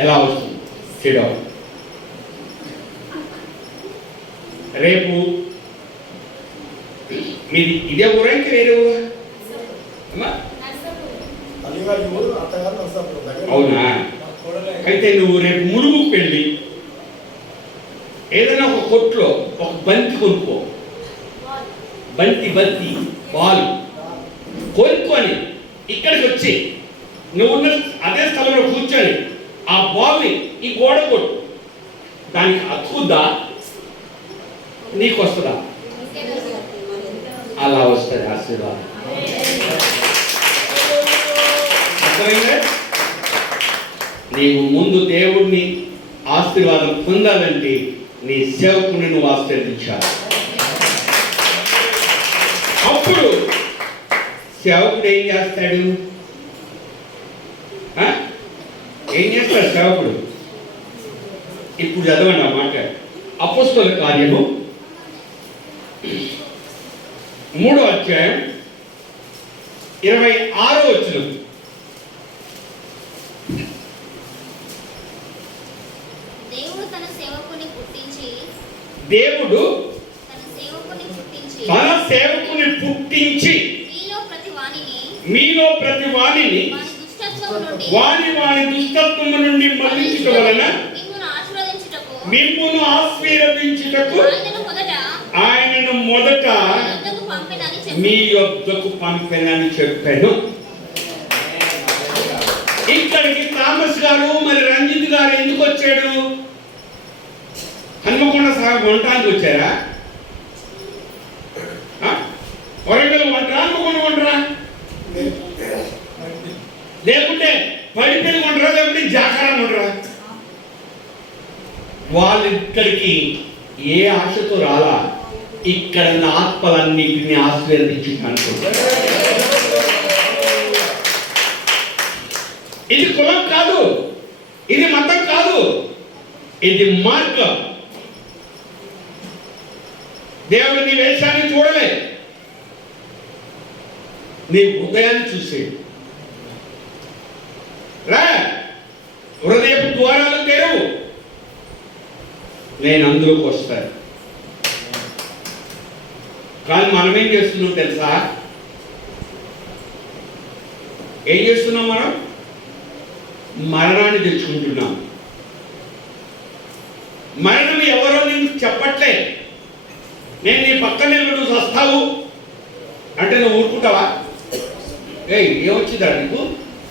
ఎలా వస్తుంది చెడు? రేపు మీది ఇదే ఊరా ఇంకా వేరే ఊరా? అవునా? అయితే నువ్వు రేపు ములుగుకు వెళ్ళి ఏదైనా ఒక కొట్లో ఒక బంతి కొనుక్కో. బంతి పాలు కొనుక్కొని ఇక్కడికి వచ్చి నువ్వున్న అదే స్థలంలో కూర్చొని ఆ బాల్ని ఈ గోడ కొట్టు. దానికి అతుకుద్దా? నీకు వస్తుందా? అలా వస్తుంది ఆశీర్వాదం. అర్థమైందా? నీవు ముందు దేవుడిని ఆశీర్వాదం పొందాలంటే నీ సేవకుని నువ్వు ఆశీర్వదించాలి. అప్పుడు సేవకుడు ఏం చేస్తాడు? ఆ? ఏం చేస్తాడు సేవకుడు? ఇప్పుడు చదవండి ఆ మాట. అపోస్తలుల కార్యము 3వ అధ్యాయం 26వ వచనం. దేవుడు తన సేవకుని పుట్టించి దేవుడు తన సేవకుని పుట్టించి తన సేవకుని పుట్టించి మీలో ప్రతి వానిని వాని దుష్టత్వము నుండి మళ్లించుట వలన మిమ్మును ఆశీర్వదించుటకు ఆయనను మొదట మీ యొద్దకు పంపెనని చెప్పాను. ఇక్కడికి థామస్ గారు మరి రంజిత్ గారు ఎందుకు వచ్చాడు? హన్మకొండ సాగు వంటానికి వచ్చారా? వరంగల్ వంటరా, హన్మకొండ వంటరా, లేకుంటే పడిపోయి వంటరా, లేకుంటే జాకారం వంటరా? వాళ్ళిక్కడికి ఏ ఆశతో రాలా? ఇక్కడ నా ఆత్మలన్నింటినీ ఆశీర్వదించుతాను. ఇది కులం కాదు, ఇది మతం కాదు, ఇది మార్గం. దేవుడు నీ వేషాన్ని చూడలే, నీ హృదయాన్ని చూసే. రా, హృదయపు ద్వారాలు తెరవు, నేను అందులోకి వస్తాను. కానీ మనం ఏం చేస్తున్నాం తెలుసా? ఏం చేస్తున్నాం? మనం మరణాన్ని తెచ్చుకుంటున్నాం. మరణం ఎవరో నీకు చెప్పట్లే. నేను నీ పక్కన నువ్వు వస్తావు అంటే నువ్వు ఊరుకుంటావా? ఏమొచ్చిందా నీకు?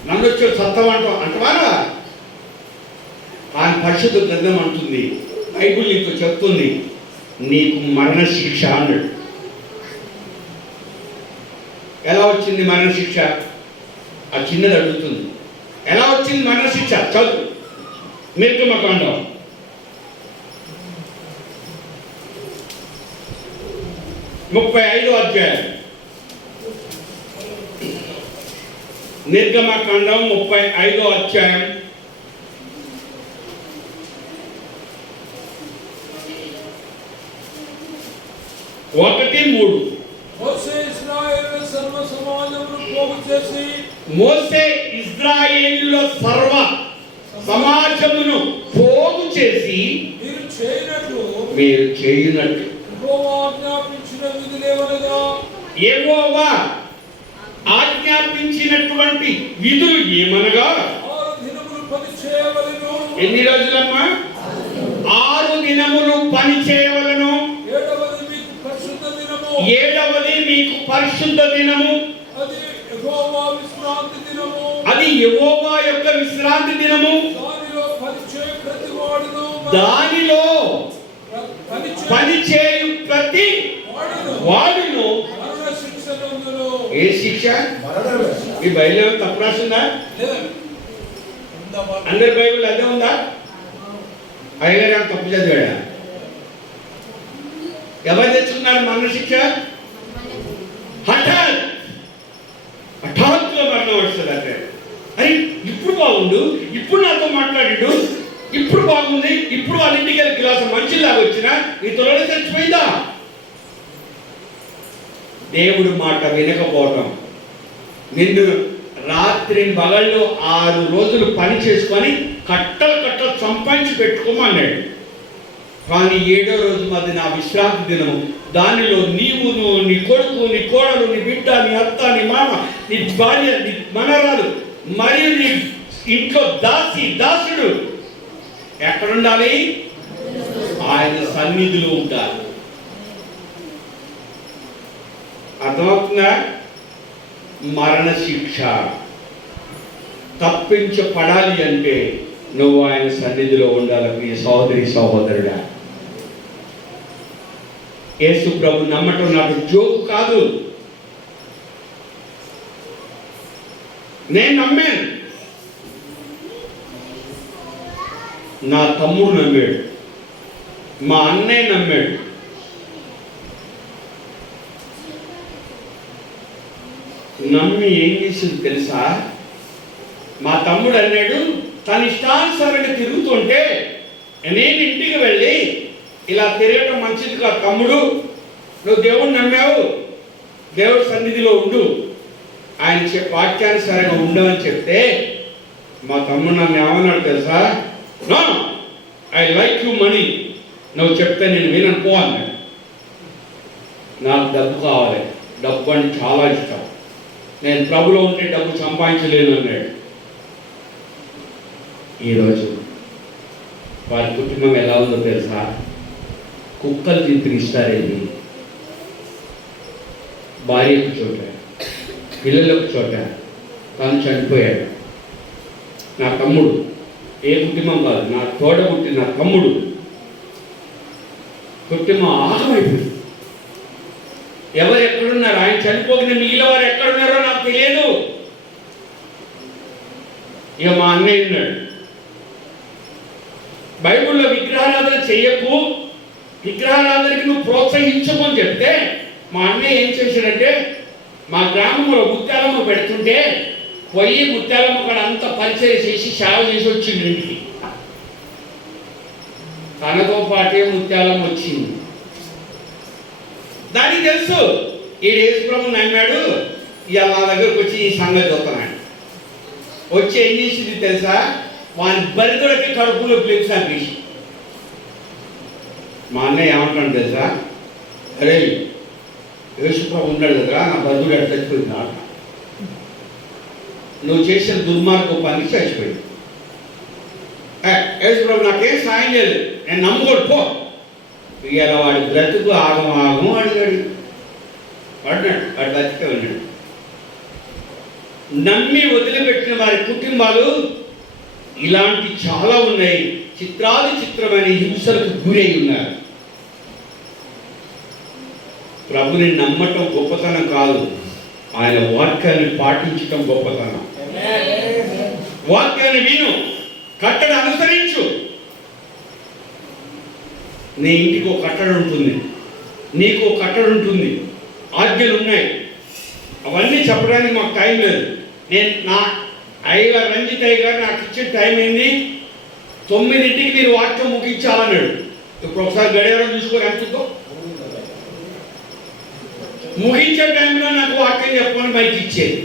నన్ను వచ్చి సత్తావు అంటవారా? ఆయన పరిశుద్ధ గ్రంథం అంటుంది, బైబుల్ నీకు చెప్తుంది, నీకు మరణ శిక్ష అన్నాడు. ఎలా వచ్చింది మరణ శిక్ష? ఆ చిన్నది అడుగుతుంది, ఎలా వచ్చింది మరణ శిక్ష? చదువు. నిర్గమకాండం 35వ అధ్యాయం. నిర్గమకాండం 35వ అధ్యాయం 1-3. మోసే ఇశ్రాయేలుల సర్వ సమాజమును పోగు చేసి మీరు చేయునట్లు యెహోవా ఆజ్ఞాపించినటువంటి విధులు ఏమనగా, ఎన్ని రోజులమ్మా? 6 దినములు పని చేయవలను. 7వది మీకు పరిశుద్ధ దినము. అది యెహోవా యొక్క విశ్రాంతి దినము. దానిలో పని చేయు ప్రతి వాడును ఏ శిక్ష? ఈ బైబిల్ తప్పు రాసిందా? అందరి బైబిల్ అదే ఉందా? అయ్యగారు తప్పు చదివాడా? ఎవరు తెచ్చుకున్నారు మరణ శిక్ష? హఠాత్తుగా మరణం వస్తుంది అంటే, అరే ఇప్పుడు బాగుండు, ఇప్పుడు నాతో మాట్లాడిడు, ఇప్పుడు బాగుంది, ఇప్పుడు వాళ్ళ ఇంటికి వెళ్ళి గ్లాసు మంచిలాగా వచ్చినా నీ త్వరలో చచ్చిపోయిందా? దేవుడు మాట వినకపోవటం. నిన్ను రాత్రి పగళ్ళు 6 రోజులు పని చేసుకొని కట్టలు సంపాదించి పెట్టుకోమన్నాడు. కానీ 7వ రోజు మాది నా విశ్రాంతి దినము. దానిలో నీవును, నీ కొడుకు, నీ కోడలు, నీ బిడ్డ, నీ అత్త, నీ మామ, నీ భార్య, నీ మనరాలు మరియు నీ ఇంట్లో దాసుడు ఎక్కడుండాలి? ఆయన సన్నిధిలో ఉండాలి. అర్థమవుతుందా? మరణ శిక్ష తప్పించబడాలి అంటే నువ్వు ఆయన సన్నిధిలో ఉండాలి. నీ సహోదరి సహోదరుడా, యేసు ప్రభు నమ్మటం నాకు జోకు కాదు. నేను నమ్మాను, నా తమ్ముడు నమ్మాడు, మా అన్నయ్య నమ్మాడు. నమ్మి ఏం చేసింది తెలుసా? మా తమ్ముడు అన్నాడు, తన ఇష్టానుసారంగా తిరుగుతుంటే నేను ఇంటికి వెళ్ళి ఇలా తిరగటం మంచిది కాదు తమ్ముడు, నువ్వు దేవుడిని నమ్మావు, దేవుడి సన్నిధిలో ఉండు, ఆయన వాక్యానుసారంగా ఉండవని చెప్తే మా తమ్ముడు నన్ను ఏమన్నాడు తెలుసా? No, I like you money, నువ్వు చెప్తే నేను వినను పో అన్నాడు. నాకు డబ్బు కావాలి, డబ్బు అంటే చాలా ఇష్టం, నేను ప్రభులో ఉంటే డబ్బు సంపాదించలేను అన్నాడు. ఈరోజు వారి కుటుంబం ఎలా ఉందో తెలుసా? కుక్కలు తినిపిస్తారేంటి, భార్యకు చోట, పిల్లలకు చోట, తను చనిపోయాడు. నా తమ్ముడు, ఏ కుటుంబం కాదు, నా తోడ పుట్టిన నా తమ్ముడు కుటుంబం ఆగమైపోయింది. ఎవరు ఎక్కడున్నారు? ఆయన చనిపోయిన మిగిలిన వారు ఎక్కడున్నారో నాకు తెలియదు. ఇక మా అన్నయ్య ఉన్నాడు, బైబిల్లో విగ్రహారాధన చెయ్యకు, విగ్రహారాధనకి నువ్వు ప్రోత్సహించమని చెప్తే మా అన్నయ్య ఏం చేశాడంటే, మా గ్రామంలో ముత్యాలమ్మ పెడుతుంటే పోయి ముత్యాలమ్మ అక్కడ అంతా పరిచయం చేసి సేవ చేసి వచ్చింది ఇంటికి. తనతో పాటే ముత్యాలమ్మ వచ్చింది. దానికి తెలుసు ఈ యేసుప్రభు నమ్మాడు, ఇవాళ నా దగ్గరకు వచ్చి ఈ సంగతి చూస్తున్నాడు. వచ్చి ఏం చేసింది తెలుసా? వాని బరిదొడకి కడుపులో ప్లేస్ అనిపించి మా అన్నయ్య ఏమంటాడు తెలుసా? అరే యేసుప్రభు ఉన్నాడు కదా, నా బరిదుడు ఎట్లా చచ్చిపోయింది ఆట, నువ్వు చేసిన దుర్మార్గం పని చచ్చిపోయింది. యేసుప్రభు నాకేం సాయం లేదు, నేను నమ్ముకోడు పో. ఇవాళ వాడి బ్రతుకు ఆగమాగం అడిగాడు, పడినాడు, వాడు బ్రతికే ఉన్నాడు. నమ్మి వదిలిపెట్టిన వారి కుటుంబాలు ఇలాంటి చాలా ఉన్నాయి, చిత్రాలు చిత్రమైన హింసలకు గురై ఉన్నారు. ప్రభుని నమ్మటం గొప్పతనం కాదు, ఆయన వాక్యాన్ని పాటించటం గొప్పతనం. వాక్యాన్ని విను, కట్టడి అనుసరించు. నీ ఇంటికి ఒక కట్టడి ఉంటుంది, నీకు ఒక కట్టడి ఉంటుంది, ఆజ్ఞలు ఉన్నాయి. అవన్నీ చెప్పడానికి మాకు టైం లేదు. నేను నా అయ్యగారు రంజిత్ అయ్య గారు నాకు ఇచ్చే టైం ఏంది, 9ంటికి మీరు వాక్యం ముగించాలన్నాడు. ఇప్పుడు ఒకసారి గడియారం చూసుకొని ఎంతో ముగించే టైంలో నాకు వాక్యం చెప్పమని బయట ఇచ్చేది.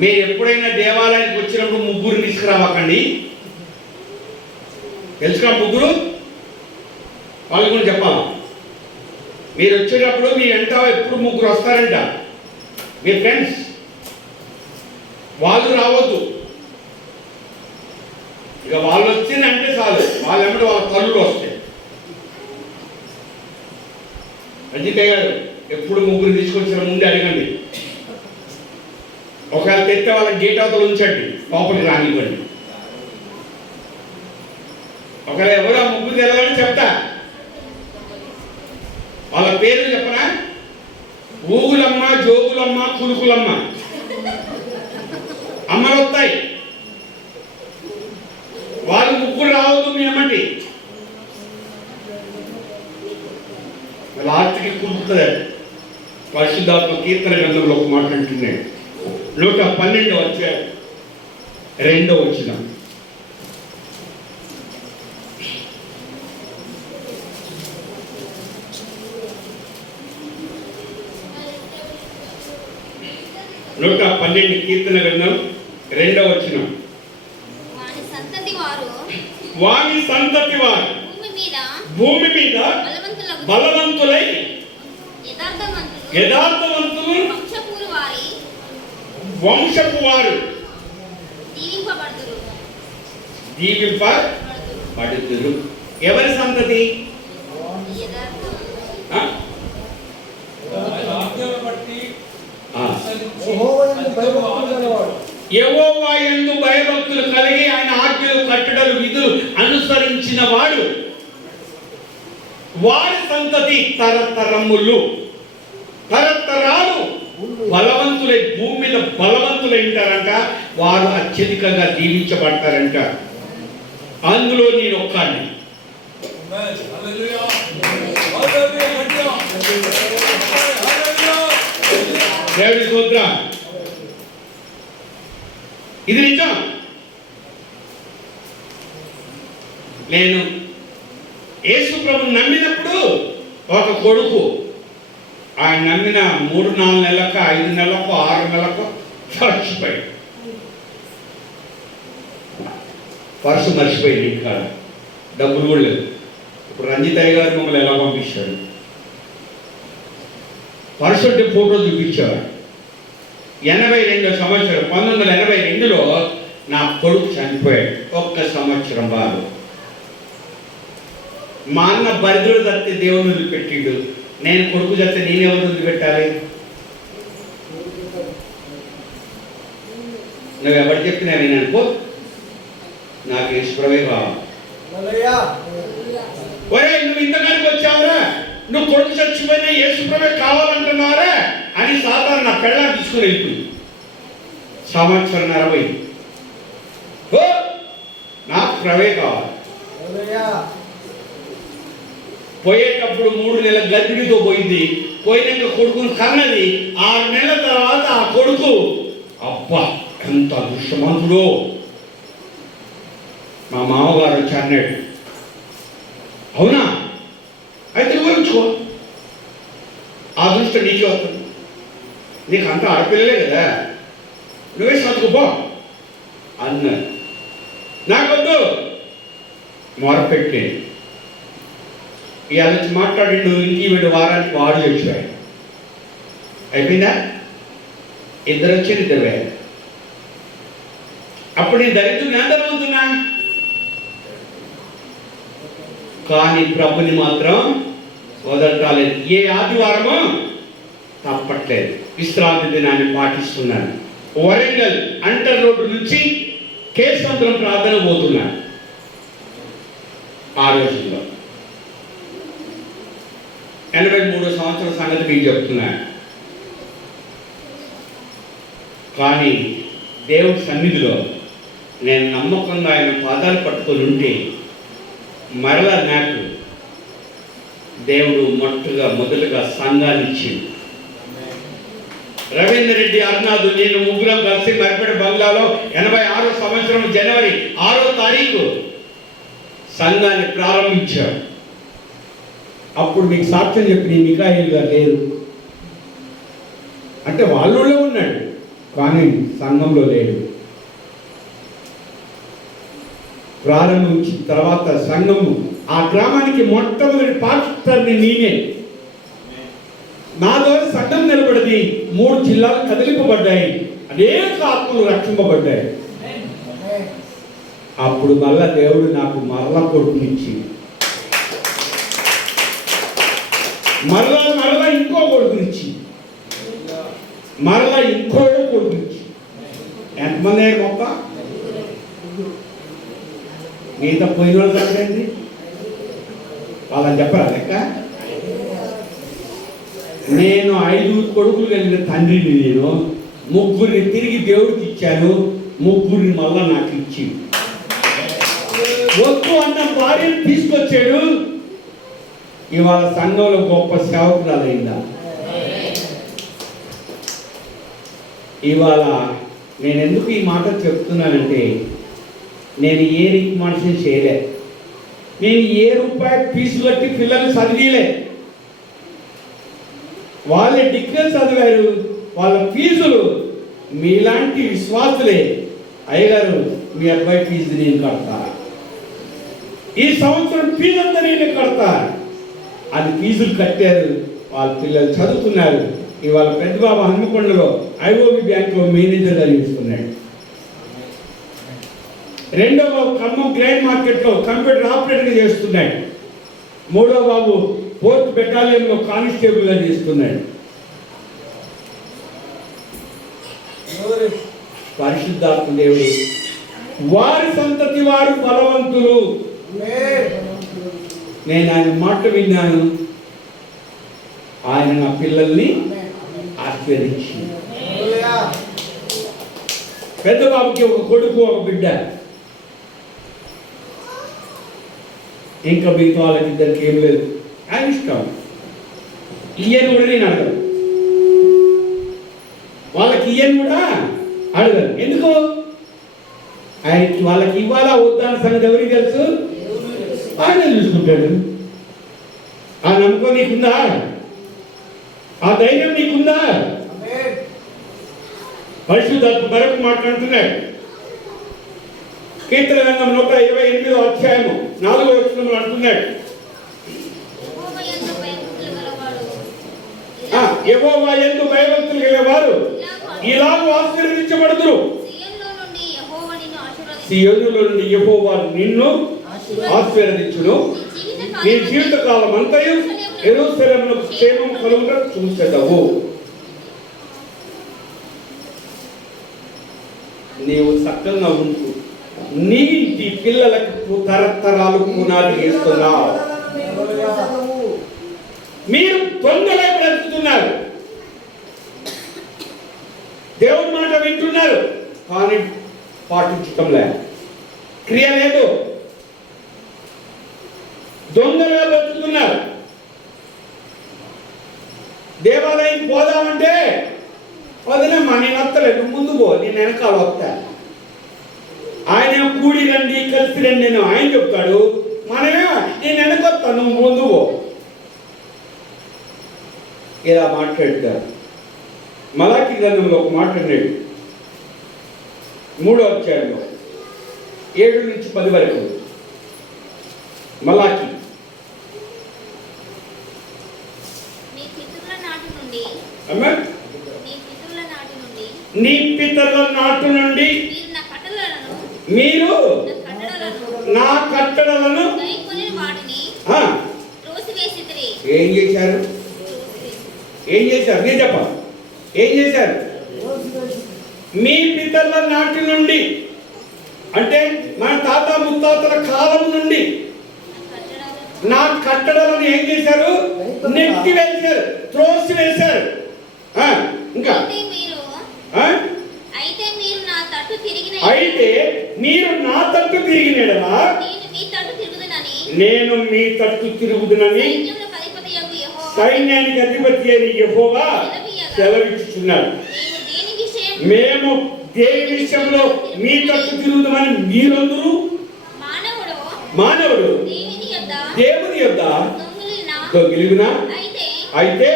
మీరు ఎప్పుడైనా దేవాలయానికి వచ్చినప్పుడు ముగ్గురు తీసుకురావకండి, తెలుసుకా? ముగ్గురు వాళ్ళు కూడా చెప్పాలా? మీరు వచ్చేటప్పుడు మీ వెంట ఎప్పుడు ముగ్గురు వస్తారంట, మీ ఫ్రెండ్స్, వాళ్ళు రావద్దు. ఇక వాళ్ళు వచ్చిందంటే చాలు, వాళ్ళెమ్మటి వాళ్ళ తల్లులు వస్తాయి. రంజిత్ గారు ఎప్పుడు ముగ్గురు తీసుకొచ్చిన ముందే అడగండి, ఒకవేళ తెస్తే వాళ్ళ గేట్ అవతల ఉంచండి, లోపలికి రానివ్వండి. ఒకవేళ ఎవరు ఆ ముగ్గురు తెలవని చెప్తా, వాళ్ళ పేర్లు చెప్పనా? ఊగులమ్మ, జోగులమ్మ, కులుకులమ్మ అమ్మలు వస్తాయి. వాళ్ళు ముగ్గురు రావద్దు మీ అమ్మటి, లాస్ట్కి కులుకుతుంది. పరిశుద్ధాత్మ కీర్తన గ్రంథంలో ఒక మాట అంటున్నాడు, 112వ అధ్యాయం 2వ వచనం. కీర్తన గ్రంథం 2వ వచనం. వాని సంతతి వారు భూమి మీద బలవంతులై యథార్థవంతులు వంశపు వారు దీవింపబడుదురు. ఎవరి సంతతి? యెహోవా యందు భయభక్తులు కలిగి ఆయన ఆజ్ఞలు, కట్టడలు, విధులు అనుసరించిన వాడు, వారి సంతతి తరతరములు, తరతరాలు బలవంతులై భూమి మీద బలవంతులై ఉంటారంట. వారు అత్యధికంగా దీవించబడతారంట. అందులో నేను ఒక్కడిని. Hallelujah. దేవుడి స్తోత్రం. ఇది నిజం. నేను యేసు ప్రభుని నమ్మినప్పుడు ఒక కొడుకు ఆయన నమ్మిన 3-4 నెలలకు 5 నెలలకు 6 నెలలకు మర్చిపోయాడు. పర్సు మర్చిపోయింది, ఇక్కడ డబ్బులు కూడా లేదు. ఇప్పుడు రంజితయ్య గారు మమ్మల్ని ఎలా పంపించాడు? పర్సు అంటే ఫోటో చూపించేవాడు. 82 సంవత్సరం 1982లో నా కొడుకు చనిపోయాడు. 1 సంవత్సరం బాగా మా అన్న బరిద్రుడు తత్తి దేవుని వదిలిపెట్టిండు. నేను కొడుకు చేస్తే నేనెవరు వదిలిపెట్టాలి? నువ్వు ఎవరు చెప్పినా నేను అనుకో, నాకు ఈశ్వరమే కావాలి. ఒరే నువ్వు ఇంతకాడికి వచ్చావురా, నువ్వు కొడుకు చచ్చిపోయినా యేసుప్రభే కావాలంటున్నారా అని సాధారణ నా పెళ్ళాన్ని తీసుకుని వెళ్ళిపోయింది. 1.5 సంవత్సరం పోయింది. నాకు ప్రవే కావాలి. పోయేటప్పుడు 3 నెలల గర్భిణితో పోయింది. పోయినాక కొడుకుని కన్నది. 6 నెలల తర్వాత ఆ కొడుకు, అబ్బా ఎంత అదృష్టవంతుడో, మా మామగారు వచ్చి అన్నాడు. అవునా, అయితే నువ్వు ఉంచుకో, ఆ అదృష్టం నీకే అవుతుంది. నీకు అంత ఆడపిల్లలే కదా, నువ్వే చదువుకోపో అన్నాడు. నాకొద్దు మొరపెట్టే ఇవాళ వచ్చి మాట్లాడిండు. ఇంటికి వీడు వారానికి వాడు వచ్చాడు. అయిపోయిందా? 2 వచ్చారు, 2 వేరు. అప్పుడు నేను దరిద్రుని అందరవుతున్నా, కానీ ప్రభుని మాత్రం వదలటాలేదు. ఏ ఆదివారమో తప్పట్లేదు, విశ్రాంతి దినాన్ని పాటిస్తున్నాను. వరంగల్ అంటర్ రోడ్డు నుంచి కేశవంతులం ప్రార్థన పోతున్నాను. ఆ రోజుల్లో 83 సంవత్సరాల సంగతి మీకు చెప్తున్నాను. కానీ దేవుడి సన్నిధిలో నేను నమ్మకంగా ఆయన పాదాలు పట్టుకొని ఉంటే మరలా నాకు దేవుడు మొదలుగా సంఘాన్ని ఇచ్చింది. రవీంద్ర రెడ్డి, అర్నాథ్, నేను ముగ్గురం కలిసి మరిపేట బంగ్లాలో 86 సంవత్సరం జనవరి 6వ తారీఖు సంఘాన్ని ప్రారంభించాడు. అప్పుడు మీకు సాక్ష్యం చెప్పి మికాయిల్ గారు లేరు అంటే వాళ్ళలో ఉన్నాడు, కానీ సంఘంలో లేడు. ప్రారంభించిన తర్వాత సంఘము, ఆ గ్రామానికి మొట్టమొదటి పాస్టర్ని నేనే. నా ద్వారా సంఘం నిలబడింది. 3 జిల్లాలు కదిలింపబడ్డాయి, అనేక ఆత్మలు రక్షింపబడ్డాయి. అప్పుడు మళ్ళా దేవుడు నాకు మరలా కొడుకునిచ్చి మరలా ఇంకో కొడుకునిచ్చి మరలా ఇంకో కొడుకునిచ్చి ఎంతమంది గొప్ప మిగతా పోయిన వాళ్ళు చెప్పండి, వాళ్ళని చెప్పరా లెక్క. నేను 5 కొడుకులు కలిగిన తండ్రిని. నేను 3 తిరిగి దేవుడికి ఇచ్చాను, 3 మళ్ళా నాకు ఇచ్చి వద్దు అన్న భార్యను తీసుకొచ్చాడు. ఇవాళ సంఘంలో గొప్ప సేవకురాలైందా? ఇవాళ నేను ఎందుకు ఈ మాట చెప్తున్నానంటే, నేను ఏ రికమెండేషన్ చేయలే, నేను ఏ రూపాయి ఫీజు కట్టి పిల్లలు చదివిలే. వాళ్ళే డిగ్రీ చదివారు, వాళ్ళ ఫీజులు మీలాంటి విశ్వాసులే. అయ్యగారు మీ అబ్బాయి ఫీజు నేను కడతా, ఈ సంవత్సరం ఫీజు అంతా నేనే కడతా అది ఫీజులు కట్టారు. వాళ్ళ పిల్లలు చదువుతున్నారు. ఇవాళ పెద్దబాబు హన్మకొండలో ఐఓబి బ్యాంకులో మేనేజర్గా నిలుస్తున్నాడు. 2వ బాబు ఖమ్మం గ్రైన్ మార్కెట్లో కంప్యూటర్ ఆపరేటర్గా చేస్తున్నాడు. 3వ బాబు 4th బెటాలియన్లో కానిస్టేబుల్గా చేస్తున్నాడు. పరిశుద్ధాత్మ దేవుడు, వారి సంతతి వారు బలవంతులు. నేను ఆయన మాట విన్నాను, ఆయన నా పిల్లల్ని ఆశీర్వదించి. పెద్ద బాబుకి 1 కొడుకు 1 బిడ్డ. ఇంకా మిగతా వాళ్ళకి 2 ఏం లేదు. ఆయన ఇష్టం. ఈయన కూడా నేను అడగను. వాళ్ళకి ఇయ్యని కూడా అడగరు. ఎందుకు? ఆయనకి వాళ్ళకి ఇవ్వాలా వద్దా అన్న సంగతి ఎవరికి తెలుసు? ఆయన చూసుకుంటాడు. ఆ నమ్మకం నీకుందా? ఆ ధైర్యం నీకుందా? పరిశుద్ధాత్మ బరకు మాట్లాడుతున్నాడు. కీర్తన గ్రంథం 128వ అధ్యాయము 4వ వచనంలో అంటున్నాడు, యెహోవా యందు భయభక్తులు గలవారు ఇలాగూ ఆశీర్వదించబడుదురు. సియోనులో నుండి యెహోవా నిన్ను ఆశీర్వదించును. నీ జీవిత కాలం అంతయు యెరూషలేమునకు క్షేమం కలుగుట చూచెదవు. నీవు చక్కగా ఉంటూ నీ ఇంటి పిల్లలకు తరతరాలు పునాది వేస్తున్నావు. మీరు దొంగలే బ్రతుకుతున్నారు. దేవుడి మాట వింటున్నారు కానీ పాటించటం లేదు, క్రియ లేదు. దొంగలుగా బ్రతుకుతున్నారు. దేవాలయం పోదామంటే వదిలేమ్మా, నేను వస్తలేదు, ముందు పో, నేను వెనకాల వస్తా. ఆయన కూడి రండి, కలిసి రండి అని ఆయన చెప్తాడు. మనమే నేను వెనకొస్తా, నువ్వు ముందు పో. ఇలా మాట్లాడతారు. మలాకి గ్రంథంలో ఒక మాట అన్నాడు, 3వ అధ్యాయంలో 7 నుంచి 10 వరకు. మలాకి నీ పితరుల నాటి నుండి మీరు నా కట్టడలను ఏం చేశారు? ఏం చేశారు? నేను చెప్పాలి. ఏం చేశారు? మీ పితరుల నాటి నుండి అంటే మన తాత ముత్తాతల కాలం నుండి నా కట్టడలను ఏం చేశారు? నెట్టి వేశారు, త్రోసి వేశారు. ఇంకా అయితే మీరు నా తట్టు తిరిగినడలా నేను మీ తట్టు తిరుగుదునని సైన్యానికి అధిపతి అయిన యెహోవా సెలవిచ్చుచున్నాడు. మేము దేని విషయంలో మీ తట్టు తిరుగుదామని మీరందరూ మానవుడు దేవుని యొద్ద దొంగిలినా? అయితే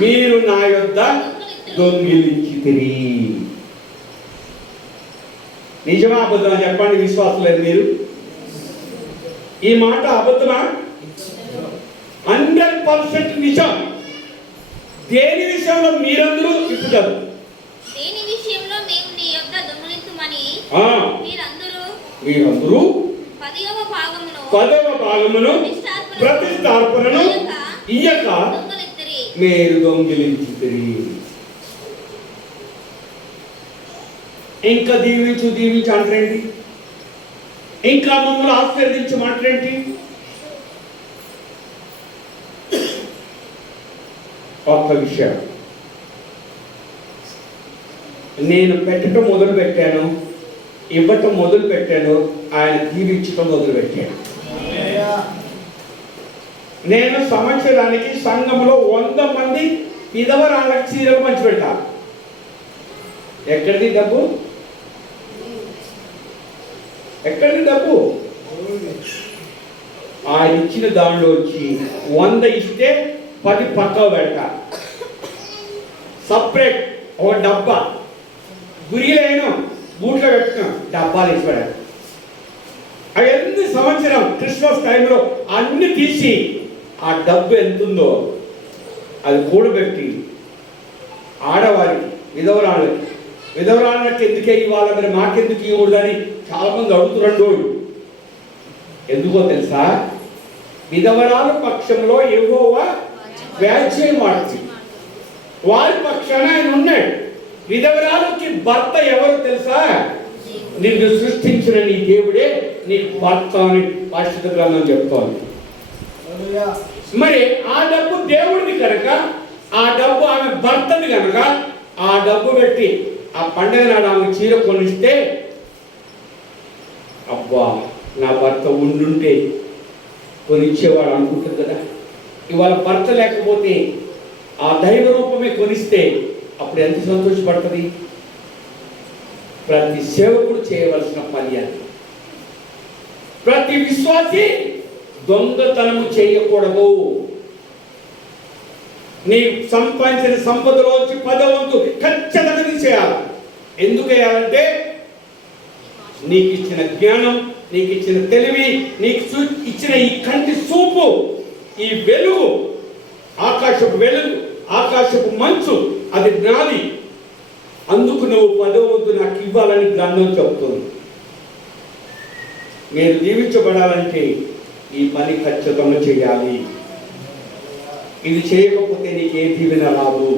మీరు నా యొద్ద దొంగిలించితిరి. నిజమా అబద్ధమా చెప్పండి, విశ్వాసం లేదు మీరు? ఈ మాట అబద్ధమా? 100% నిజం. దేని విషయంలో మీరందరూ ఇప్పుతారు? మీరందరూ 10వ భాగమును ప్రతిష్టార్పణను ఇయ్యక మీరు దొంగిలించితిరి. ఇంకా దీవించు అంటారేంటి? ఇంకా మమ్మల్ని ఆశీర్వదించి మాట్లాడేంటి? ఒక్క విషయం, నేను పెట్టడం మొదలు పెట్టాను, ఇవ్వటం మొదలు పెట్టాను, ఆయన దీవించటం మొదలు పెట్టాను. నేను సంవత్సరానికి సంఘంలో 100 మంది విధవరాళ్ళకి చీరలు పంచిపెట్టా. ఎక్కడిది డబ్బు? ఎక్కడిది డబ్బు? ఆయన ఇచ్చిన దానిలో వచ్చి 100 ఇస్తే 10 పక్కవ పెడతా. సపరేట్ ఒక డబ్బా గురిలేను బూట్లో పెట్టుకున్నాం, డబ్బాలు ఇచ్చిపెట్టాను. అవన్నీ సంవత్సరం క్రిస్మస్ టైంలో అన్ని తీసి ఆ డబ్బు ఎంతుందో అది కూడబెట్టి ఆడవారికి విధవరాళ్ళకి ఎందుకే ఇవ్వాలి, మరి మాకెందుకు ఇవ్వకూడదని చాలా మంది అడుగుతున్నాడు. ఎందుకో తెలుసా? విధవరాల పక్షంలో యెహోవా వ్యాజ్యం ఆడుతుంది. వారి పక్షాన ఆయన ఉన్నాడు. విధవరాలకి భర్త ఎవరు తెలుసా? నిన్ను సృష్టించిన నీ దేవుడే నీకు భర్త అని పరిశుద్ధ గ్రంథం చెప్తోంది. మరి ఆ డబ్బు దేవుడిది కనుక, ఆ డబ్బు ఆమె భర్తది కనుక, ఆ డబ్బు పెట్టి ఆ పండగ నాడు ఆమె చీర కొనిస్తే, అబ్బా నా భర్త ఉండుంటే కొనిచ్చేవాడు అనుకుంటుంది కదా. ఇవాళ భర్త లేకపోతే ఆ దైవ రూపమే కొనిస్తే అప్పుడు ఎంత సంతోషపడుతుంది? ప్రతి సేవకుడు చేయవలసిన పని అది. ప్రతి విశ్వాసి దొంగతనము చేయకూడదు. నీ సంపాదించిన సంపదలోంచి 10వ వంతు ఖచ్చితంగా చేయాలి. ఎందుకు వేయాలంటే నీకు ఇచ్చిన జ్ఞానం, నీకు ఇచ్చిన తెలివి, నీకు ఇచ్చిన ఈ కంటి చూపు, ఈ వెలుగు, ఆకాశపు వెలుగు, ఆకాశపు మంచు, అది నాది. అందుకు నువ్వు 10వ వంతు నాకు ఇవ్వాలని గ్రంథం చెబుతుంది. మీరు దీవించబడాలంటే ఈ పని ఖచ్చితంగా చేయాలి. ఇది చేయకపోతే నీకు ఏ దీవెన రాదు.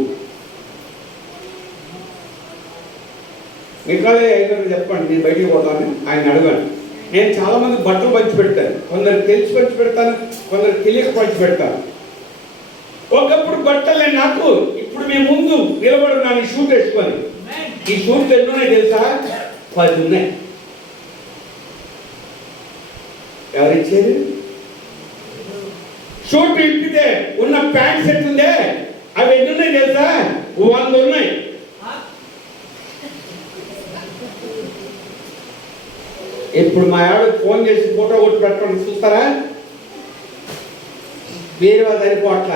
మిగతాలే ఐదు చెప్పండి, నేను బయటికి పోతాను. ఆయన అడగాను. నేను చాలా మంది బట్టలు పంచి పెడతాను. కొందరు తెలిసి పంచి పెడతాను, కొందరు తెలియక పంచి పెడతాను. ఒకప్పుడు బట్టలే నాకు. ఇప్పుడు మీ ముందు నిలబడున్నాను ఈ షూట్ వేసుకొని. ఈ షూట్ ఎన్ని ఉన్నాయి తెలుసా? 10 ఉన్నాయి. ఎవరిచ్చారు? షూట్ ఇప్పితే ఉన్న ప్యాంట్ సెట్ ఉందే, అవి ఎన్ని ఉన్నాయి తెలుసా? 100 ఉన్నాయి. ఇప్పుడు మా ఆవిడ ఫోన్ చేసి ఫోటో కొట్టి పెట్టడం చూస్తారా? వేరే వాళ్ళు సరిపోట్ల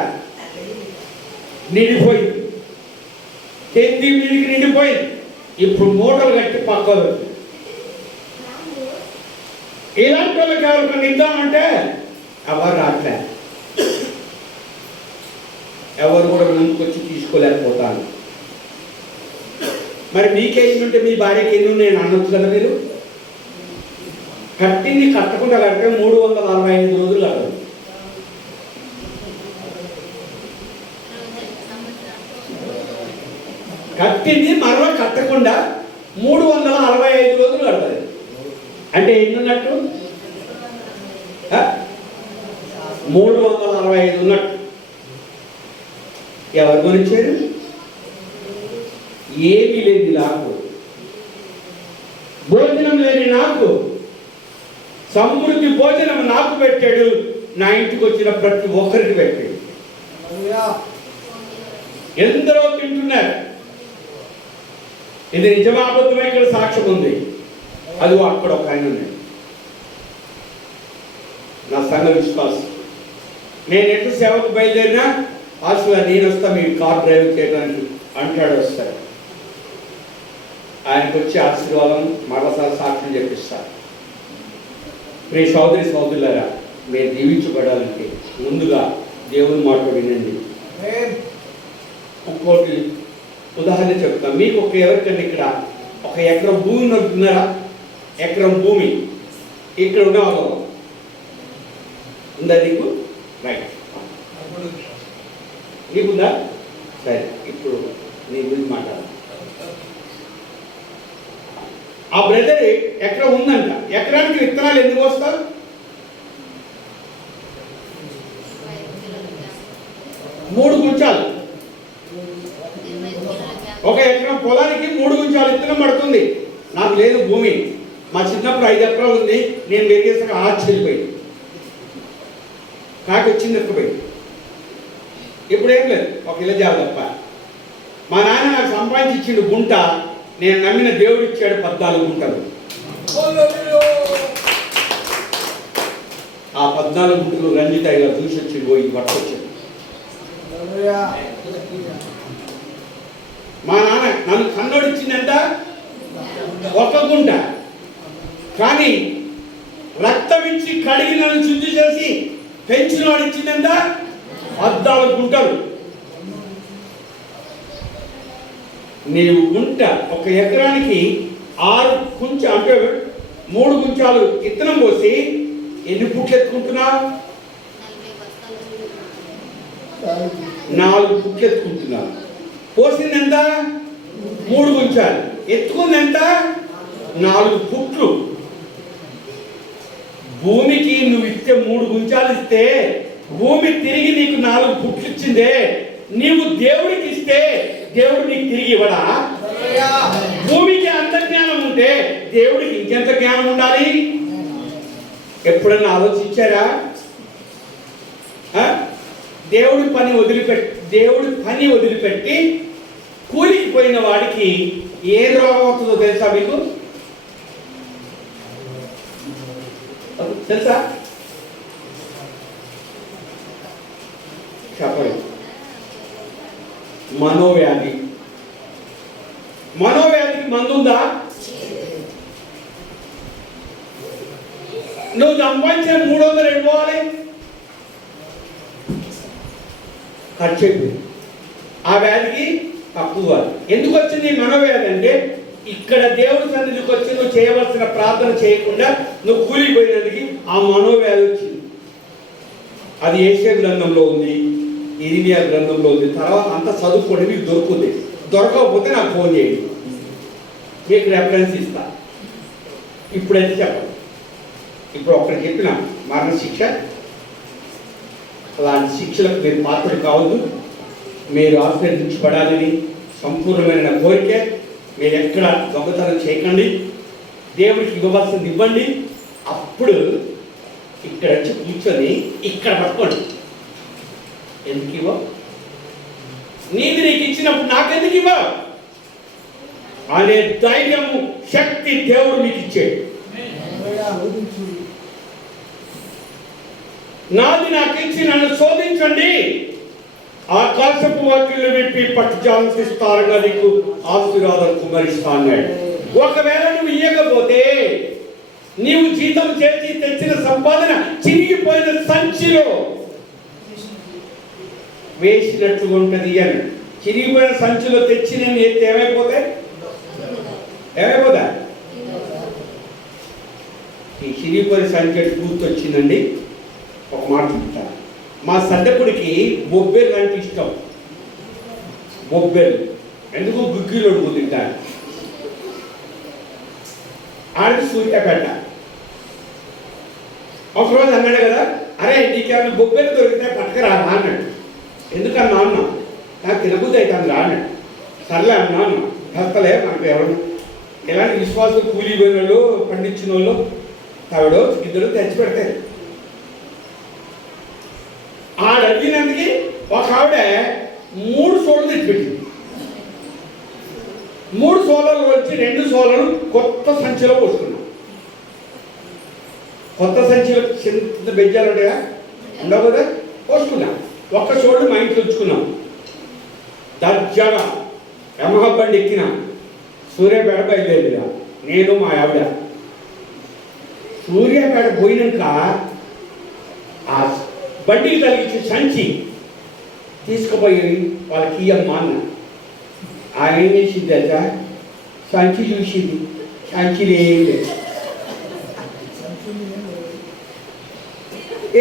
నిండిపోయింది, తెంది మీదికి నిండిపోయింది. ఇప్పుడు మూటలు కట్టి పక్కలు. ఇలాంటి వాళ్ళకి ఎవరికైనా ఇద్దామంటే ఎవరు రాట్లే, ఎవరు కూడా ముందుకొచ్చి తీసుకోలేకపోతాను. మరి మీకేంటంటే మీ భార్యకి ఎన్ని నేను అనొచ్చు కదా. మీరు కట్టింది కట్టకుండా కడితే 365 రోజులు కట్టదు. కట్టింది మరలా కట్టకుండా 365 రోజులు కడతారు. అంటే ఎన్ని ఉన్నట్టు? 365 ఉన్నట్టు. ఎవరు గురించారు? ఏమీ లేదు నాకు, భోజనం లేని నాకు సమృద్ధి భోజనం నాకు పెట్టాడు. నా ఇంటికి వచ్చిన ప్రతి ఒక్కరికి పెట్టాడు. ఎందరో తింటున్నారు. ఇది నిజమా అబద్ధమా? ఇక్కడ సాక్ష్యం ఉంది. అది అక్కడ ఒక ఆయన ఉన్నాడు, నా సంఘ విశ్వాసం. నేను ఎటు సేవకు బయలుదేరినా అసలు నేను వస్తా మీ కార్ డ్రైవింగ్ చేయడానికి అంటాడు. వస్తాడు. ఆయనకు వచ్చి ఆశీర్వాదం మరోసారి సాక్ష్యం చెప్పిస్తారు. ప్రియ సోదరి సోదరులారా, మీరు దీవించబడాలంటే ముందుగా దేవుని మాట వినండి. ఇంకోటి ఉదాహరణ చెప్తాం. మీకు ఎవరికంటే ఇక్కడ 1 ఎకరం భూమి నడుపుతున్నారా? ఎకరం భూమి ఇక్కడ ఉన్న వాళ్ళు ఉందా నీకు? రైట్, నీకుందా? సరే, ఇప్పుడు నీ గురించి మాట్లాడాలి. ఆ బ్రదర్ ఎకరం ఉందంట. ఎకరానికి విత్తనాలు ఎందుకు వస్తావు? 3 గుంచాలు. 1 ఎకరం పొలానికి 3 గుంచాలు విత్తనం పడుతుంది. నాకు లేదు భూమి. మా చిన్నప్పుడు 5 ఎకరాలు ఉంది. నేను వెరిగేసాక ఆశ్చర్యపోయింది. కాకి వచ్చింది ఎక్కపోయింది. ఇప్పుడు ఏం లేదు, 1 కిలో జావ తప్ప. మా నాన్న నాకు సంపాదించి ఇచ్చిండు గుంట. నేను నమ్మిన దేవుడు ఇచ్చాడు 14 గుంటలు. ఆ 14 గుంటలు రంజిత ఇలా చూసి వచ్చింది, పోయి పట్టుకొచ్చింది. మా నాన్న నన్ను కన్నోడు ఇచ్చిందంట 1 గుంట. కానీ రక్తం ఇచ్చి కడిగి నన్ను శుద్ధి చేసి పెంచిన వాడు ఇచ్చిందంట 14 గుంటలు. నీవు గుంట 1 ఎకరానికి 6 కుంచ అంటే 3 గుంచాలు విత్తనం పోసి ఎన్ని పుట్లు ఎత్తుకుంటున్నావు? 4 పుట్లు ఎత్తుకుంటున్నావు. పోసింది ఎంత? 3 గుంచాలు. ఎత్తుకుంది ఎంత? 4 పుట్లు. భూమికి నువ్వు ఇస్తే 3 గుంచాలు ఇస్తే భూమి తిరిగి నీకు 4 పుట్లు ఇచ్చిందే. నీవు దేవుడికి ఇస్తే దేవుడు నీకు తిరిగి ఇవ్వడా? భూమికి అంత జ్ఞానం ఉంటే దేవుడికి ఇంకెంత జ్ఞానం ఉండాలి? ఎప్పుడన్నా ఆలోచించారా? దేవుడి పని వదిలిపెట్టి కూలికి పోయిన వాడికి ఏ రోగం వస్తుందో తెలుసా మీకు? తెలుసా? చెప్పండి. మనోవ్యాధి. మనోవ్యాధికి మందు ఉందా? నువ్వు సంపాదించిన 300 వెళ్ళిపోవాలి, ఖర్చు అయిపోయింది. ఆ వ్యాధికి తక్కువ. ఎందుకు వచ్చింది మనోవ్యాధి అంటే, ఇక్కడ దేవుడి సన్నిధికి వచ్చి నువ్వు చేయవలసిన ప్రార్థన చేయకుండా నువ్వు కూలిపోయినందుకు ఆ మనోవ్యాధి వచ్చింది. అది యేషయా గ్రంథంలో ఉంది, ఇర్మియా గ్రంథంలో ఉంది. తర్వాత అంతా చదువుకోండి, మీకు దొరుకుతుంది. దొరకకపోతే నాకు ఫోన్ చేయండి, మీకు రెఫరెన్స్ ఇస్తా. ఇప్పుడైతే చెప్పండి. ఇప్పుడు ఒకటి చెప్పిన మరణ శిక్ష, అలాంటి శిక్షలకు మీరు పాత్రలు కావద్దు. మీరు ఆశీర్వదించబడాలని సంపూర్ణమైన కోరిక. మీరు ఎక్కడ దొంగతనం చేయకండి, దేవుడికి ఇవ్వవలసింది ఇవ్వండి. అప్పుడు ఇక్కడ వచ్చి కూర్చొని ఇక్కడ పట్టుకోండి. ఎందుకు ఇవ్వ? నీది నీకు ఇచ్చినప్పుడు నాకెందుకు ఇవ్వ అనే ధైర్యము, శక్తి దేవుడు మీకు ఇచ్చాడు. నాది నాకు ఇచ్చి నన్ను శోధించండి, ఆకాశపు వాకిళ్ళు విప్పి పట్టుజాలకు ఇస్తారుగా నీకు ఆశీర్వాదం కుమరిస్తా అన్నాడు. ఒకవేళ నువ్వు ఇయ్యకపోతే నీవు జీతం చేసి తెచ్చిన సంపాదన చిరిగిపోయిన సంచిలో వేసినట్టుగా ఉంటుంది అని. చిరిగిపోయిన సంచిలో తెచ్చిన ఏమైపోతాయి? ఈ చిరిగిపోయిన సంచి గుర్తొచ్చిందండి. ఒక మాట చెప్తాను. మా సడ్డకుడికి బొబ్బెలు అంటే ఇష్టం. బొబ్బెలు ఎందుకు? గుగ్గిలో తింటాను. ఆడికి సూర్యాపేట. ఒకరోజు అన్నాడు కదా, అరే నీకేమైనా బొబ్బెలు దొరికితే పట్టుకురా అన్నాడు. ఎందుకన్నా అన్న, నాకు తినబుద్ధి అవుతుంది రా అన్నాడు. సర్లే అన్నాను, హస్తలే మనకు ఎవరు ఎలాంటి విశ్వాసం కూలిపోయిన వాళ్ళు, పండించిన వాళ్ళు ఆవిడ ఇద్దరు తెచ్చి పెడతారు. ఆడ అడిగినందుకు ఒక ఆవిడ 3 సోళ్ళు తెచ్చిపెట్టింది. 3 సోలలు వచ్చి 2 సోలలు కొత్త సంచిలో పోసుకున్నాం. కొత్త సంచిలో చిన్న బెజ్జాలు ఉంటాయా? ఉండవు కదా, పోసుకున్నాం. ఒక్క సోళ్ళు మా ఇంట్లో ఉంచుకున్నాం. దర్జాగా యమహా బండి ఎక్కిన సూర్యాపేట బయలుదేరిగా నేను మా ఆవిడ. సూర్యాపేట పోయినాక ఆ బండికి తగిలించి సంచి తీసుకుపోయి వాళ్ళకి ఇయ్యమ్మా అన్న. ఆయన ఏం చేసింది తెలుసా? సంచి చూసింది, సంచిలో ఏం లేదు,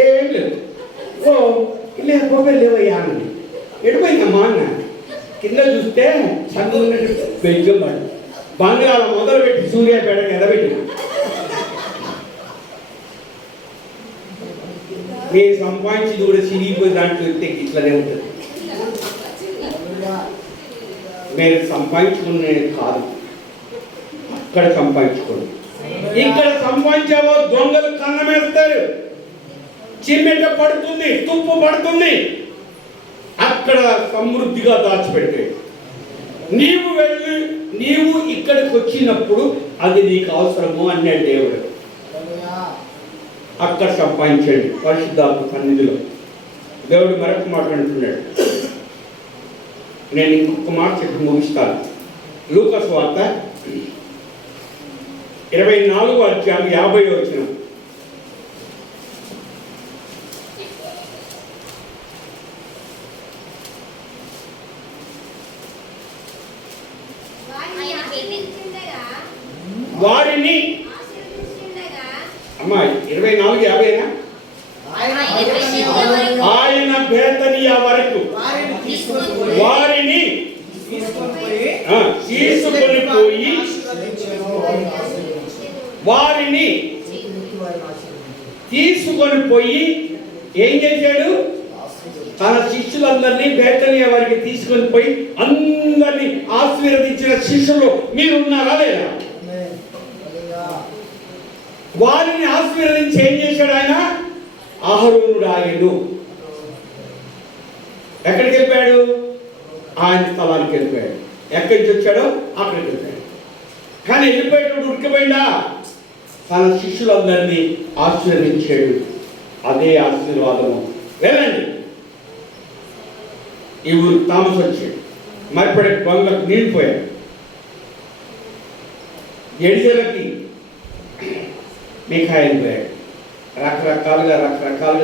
ఏం లేదు. ఓ లేకపోతే లేవయ్యా అన్నది. ఎడిపోయిందమ్మా అన్న. కింద చూస్తే చదువు బెంజం పడు. బంగాళం మొదలుపెట్టి సూర్యాపేటకి ఎదబెట్టిన. మీరు సంపాదించింది కూడా చిరిగిపోయి దాంట్లో ఇట్లనే ఉంటుంది. మీరు సంపాదించుకునేది కాదు, అక్కడ సంపాదించుకోండి. ఇక్కడ సంపాదించావో దొంగలు కన్నమేస్తారు, చిమ్మెట పడుతుంది, తుప్పు పడుతుంది. అక్కడ సమృద్ధిగా దాచిపెట్టే. నీవు వెళ్ళి నీవు ఇక్కడికి వచ్చినప్పుడు అది నీకు అవసరము అన్నాడు దేవుడు. అక్కడ సంపాదించండి పరిశుద్ధాత్మ సన్నిధిలో. దేవుడు మరొక మాట అంటున్నాడు. నేను ఇంకొక మాట చెప్పి ముగిస్తాను. లూకా సువార్త 24వ అధ్యాయం 50వ వచనం. వారిని అమ్మా 24:50 ఆయన బేతనియా వరకు వారిని తీసుకొని పోయి వారిని తీసుకొని పోయి ఏం చేశాడు? తన శిష్యులందరినీ బేతనియా వారికి తీసుకొని పోయి అందరినీ ఆశీర్వదించిన శిష్యులు మీరు ఉన్నారా లేదా? వారిని ఆశీర్వదించి ఏం చేశాడు ఆయన? అహరోనుడు ఆయను ఎక్కడికి వెళ్ళిపోయాడు? ఆయన స్థలానికి వెళ్ళిపోయాడు. ఎక్కడి నుంచి వచ్చాడో అక్కడికి వెళ్ళాడు. కానీ వెళ్ళిపోయేటప్పుడు ఉరికిపోయిందా? తన శిష్యులందరినీ ఆశీర్వదించాడు. అదే ఆశీర్వాదము. వెళ్ళండి. ఈ ఊరు తామస్ వచ్చాడు. మరిపడే గొంగకు నీళ్ళు పోయాడు. ఎడిజలకి మీకాయలు పోయాడు. రకరకాలుగా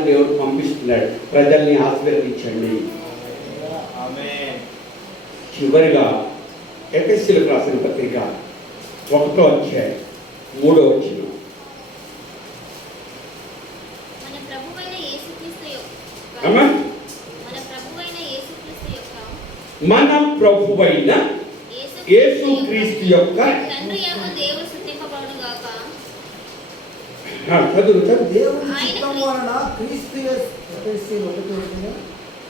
దేవుడు పంపిస్తున్నాడు. ప్రజల్ని ఆశీర్వదించండి. ఆమేన్. చివరిగా ఎఫెసీయులకు రాసిన పత్రిక 1వ అధ్యాయం 3వ వచనం. మన ప్రభువైన యేసుక్రీస్తు యొక్క అమ్మా, మన ప్రభువైన యేసుక్రీస్తు యొక్క తండ్రి యొక్క దేవుడు స్తుతింపబడును గాక. చదువు దేవుని చిత్తం వలన క్రీస్తు యేసు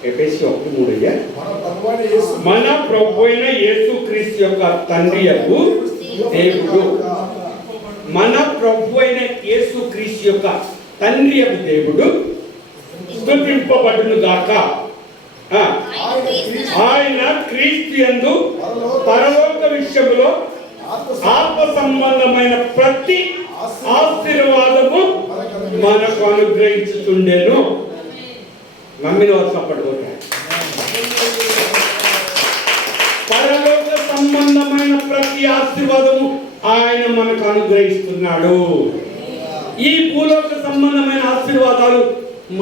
ఎఫెసీ 1:3. మన ప్రభువైన యేసు మన ప్రభువైన యేసుక్రీస్తు యొక్క తండ్రి యొక్క దేవుడు. మన ప్రభువైన యేసుక్రీస్తు యొక్క తండ్రి యొక్క దేవుడు స్తుతింపబడును గాక. ఆయన క్రీస్తు యందు పరలోక విషయంలో ఆత్మ సంబంధమైన ప్రతి ఆశీర్వాదము మనకు అనుగ్రహించుతుండెను. నమ్మిన వారు చప్పట్లు కొట్టారు. పరలోక సంబంధమైన ప్రతి ఆశీర్వాదము ఆయన మనకు అనుగ్రహిస్తున్నాడు. ఈ భూలోక సంబంధమైన ఆశీర్వాదాలు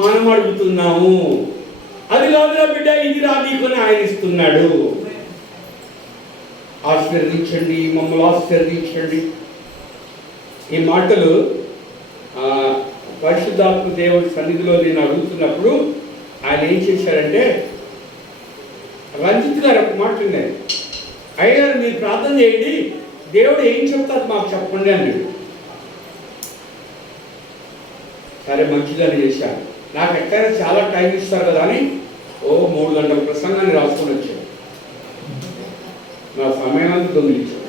మనం అడుగుతున్నాము. అది కాదురా బిడ్డ, ఇది రా నీకొని ఆయన ఇస్తున్నాడు. ఆశీర్వదించండి, మమ్మల్ని ఆశీర్వదించండి. ఈ మాటలు పరిశుద్ధాత్మ దేవుడి సన్నిధిలో నేను అడుగుతున్నప్పుడు ఆయన ఏం చేశారంటే, రంజిత్ గారు ఒక మాట విన్నారు. అయ్యారు, మీరు ప్రార్థన చేయండి, దేవుడు ఏం చెప్తారు మాకు చెప్పండి అన్నాడు. సరే, మంచిదని చేశాను. నాకు ఎక్కడైనా చాలా టైం ఇస్తారు కదా అని 3 గంటల ప్రసంగాన్ని రాసుకొని వచ్చాను. నా సమయాన్ని దొంగిలించాను.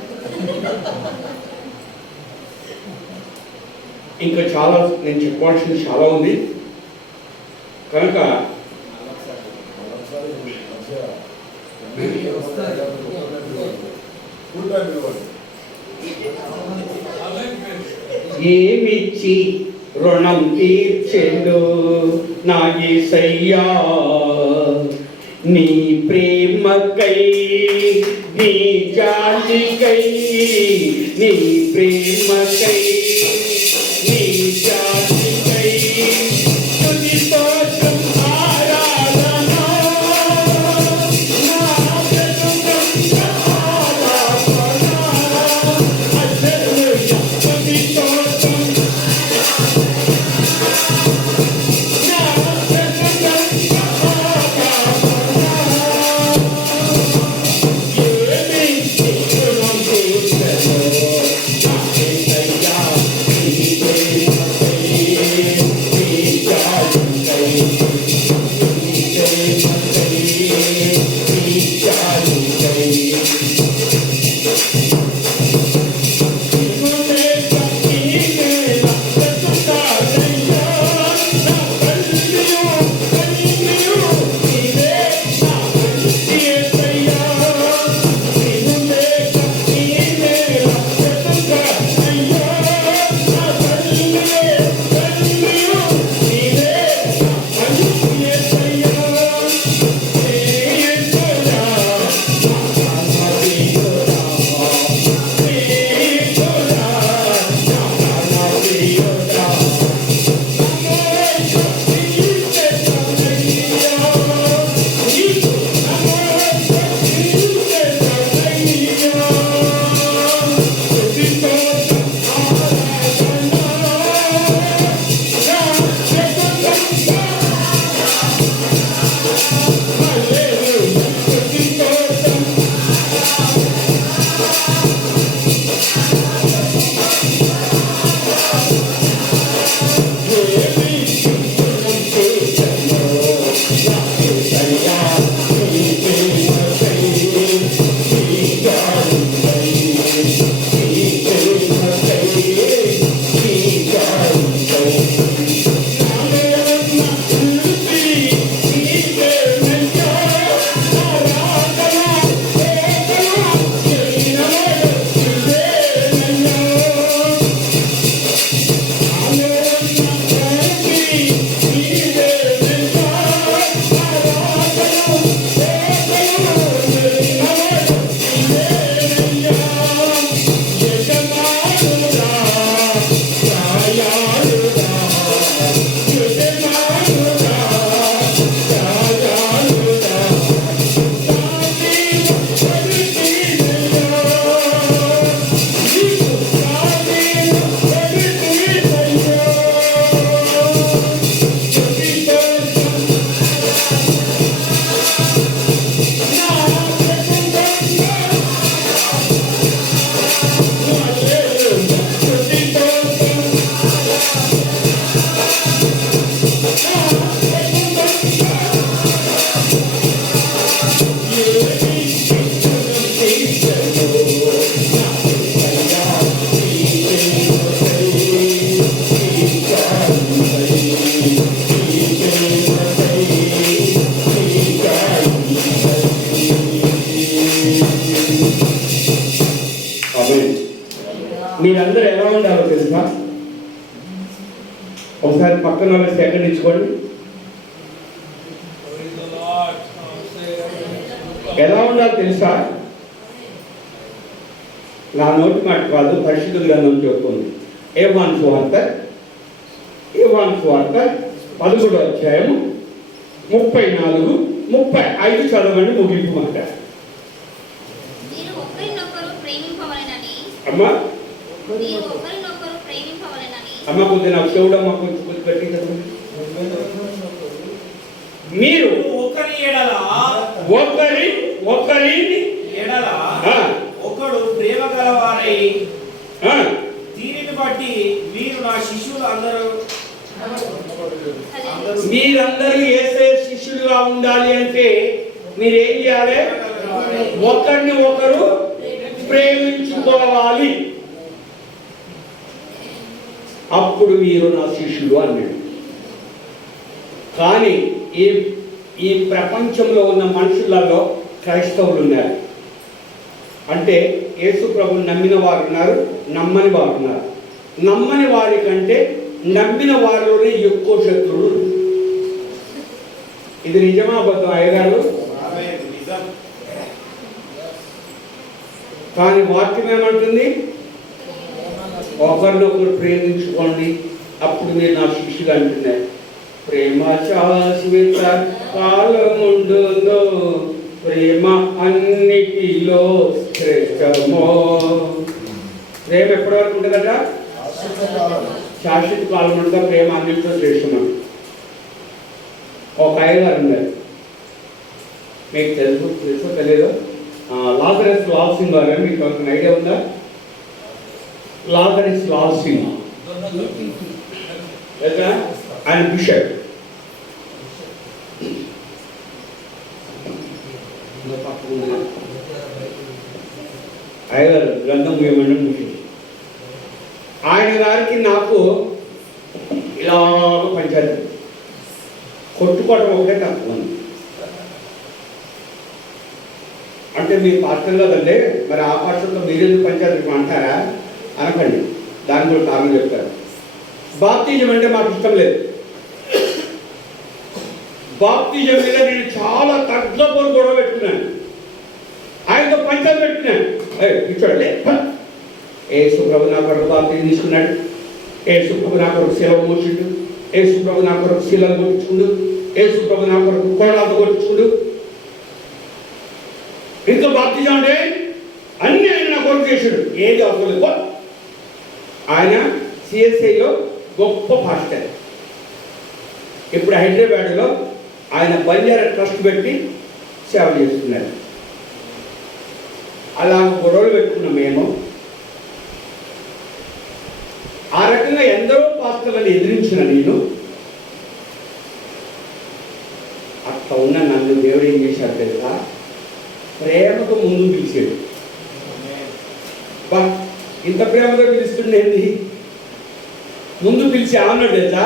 ఇంకా చాలా నేను చెప్పాల్సింది చాలా ఉంది కనుక ఏమిచ్చి రుణం తీర్చెండు నా యేసయ్యా, నీ ప్రేమకై, నీ జాలికై, నీ ప్రేమకై, నీ జాలికై స్తుతి స్తోత్రం ఆరాధన. నా బ్రతుకంతా ఆరాధన. హల్లెలూయా, స్తుతి స్తోత్రం. మీరందరూ ఎలా ఉండాలో తెలుసా? ఒకసారి పక్కన వాళ్ళు సేకరించుకోండి. ఎలా ఉండాలో తెలుసా? నా నోటి మాట కాదు, పరిశుద్ధ గ్రంథం చెప్పుకుంది. యోహాను సువార్త 11వ అధ్యాయము 34-35 చదవండి, ముగింపు మాట. మీరు ఒకరినొకరు ప్రేమింపవలెనని అమ్మా మీరు ఒకరినొకరు ప్రేమింపవలెనని అమ్మ కొద్ది నాకు చెవుడమ్మ కొంచెం కొద్ది గట్టి చదవండి. మీరు ఒకరి ఎడల ఒకరిని ఒకడు ప్రేమ గలవారై ఆ, దీనిని బట్టి మీరు నా శిష్యులు అందరూ మీరందరూ యేసే శిష్యులుగా ఉండాలి అంటే మీరేం చేయాలి? ఒకరిని ఒకరు ప్రేమించుకోవాలి. అప్పుడు మీరు నా శిష్యులు అన్నాడు. కానీ ఈ ప్రపంచంలో ఉన్న మనుషులలో క్రైస్తవులు ఉన్నారు. అంటే యేసు ప్రభువుని నమ్మిన వారు ఉన్నారు, నమ్మని వారు ఉన్నారు. నమ్మని వారి కంటే నమ్మిన వారిలోనే ఎక్కువ శత్రువులు. ఇది నిజమా అబద్ధం అయ్యగారు? నిజం. కానీ వాక్యం ఏమంటుంది? ఒకరినొకరు ప్రేమించుకోండి, అప్పుడు మీరు నా శిష్యులు అంటున్నారు. ప్రేమ శాశ్వత కాలముండును, ప్రేమ అన్నిటిలో శ్రేష్టమో. ప్రేమ ఎప్పటి వరకు ఉంటుందట? శాశ్వత కాలం ఉంటుంది. ప్రేమ అన్నిటిలో శ్రేష్టమో. ఒక అయ్యగారు ఉన్నారు, మీకు తెలుసో తెలియదు, లాజరస్ లాల్సింగ్ గారు. మీకు ఒక ఐడియా ఉందా? లాజరస్ లాల్సింగ్ ఆయన బిషప్. అయ్యగారు గ్రంథం ఏమన్నా ముఖ్యం. ఆయన గారికి నాకు ఇలా పంచాయతీ కొట్టుకోవడం ఒకటే తక్కువ. అంటే మీ పాత్రం కదండి, మరి ఆ పాత్రతో మీరెందుకు పంచాయతీ అంటారా అనకండి. దాని కూడా కారణం చెప్తారు. బాప్తిజం అంటే మాకు ఇష్టం లేదు. బాప్తిజం మీద నేను చాలా తగ్గపోరు గొడవ పెట్టుకున్నాను. ఆయనతో పంచాయతీ పెట్టుకున్నాను. ఇచ్చాడులే. యేసు ప్రభు నా కొరకు బాప్తిజం తీసుకున్నాడు. యేసు ప్రభు నా కొరకు శిలవ మోసిండు. యేసు ప్రభు నా కొరకు శిలవ కొట్టించుకుండు. యేసు ప్రభు నా కొరకు కోడాలతో కొట్టించుకుండు. ఇంకా బాప్తిజం అంటే అన్ని ఆయన నా కొరకు చేశాడు. ఏది అవసరం లేదు. ఆయన సిఎస్ఐలో గొప్ప పాస్టర్. ఇప్పుడు హైదరాబాద్లో ఆయన బంజారా ట్రస్ట్ పెట్టి సేవ చేస్తున్నారు. అలా గొడవలు పెట్టుకున్నాం మేము. ఆ రకంగా ఎందరో పాస్టర్లను ఎదిరించిన నేను, అట్లా ఉన్న నన్ను దేవుడు ఏం చేశాడు తెలుసా? ప్రేమతో ముందు పిలిచాడు. బా ఇంత ప్రేమతో పిలుస్తుండేది. ముందు పిలిచి అన్నాడు తెలుసా?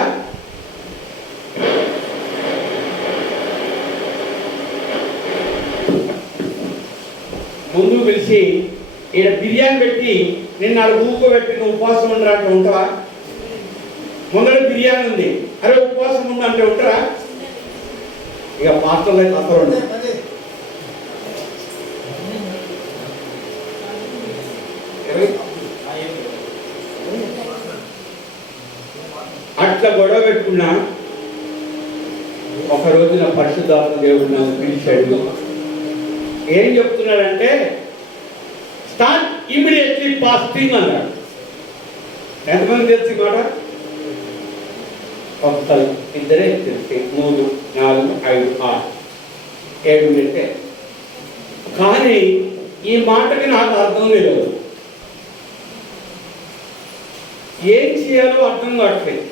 ముందు పిలిచి ఈడ బిర్యానీ పెట్టి నిన్న 4 ఊకో పెట్టి నువ్వు ఉపవాసం ఉండరా అంటే ఉంటావా? ముందర బిర్యానీ ఉంది, అరే ఉపవాసం ఉండు అంటే ఉంటారా? ఇక పాత్రలు అయితే అసలు ఉండదు. అట్లా గొడవ పెట్టుకున్నా. ఒక రోజు నా పరిశుద్ధాత్మ దేవుడు నన్ను పిలిచాడు. ఏం చెప్తున్నాడంటే స్టార్ట్ ఇమీడియట్లీ ఫాస్టింగ్ అన్నాడు. ఎంతమంది తెలిసి మాట? ఒకసారి ఇద్దరే తెలిసి 3, 4, 5, 6, 7 మినిటే. కానీ ఈ మాటకి నాకు అర్థం లేదు. ఏం చేయాలో అర్థం కావట్లేదు.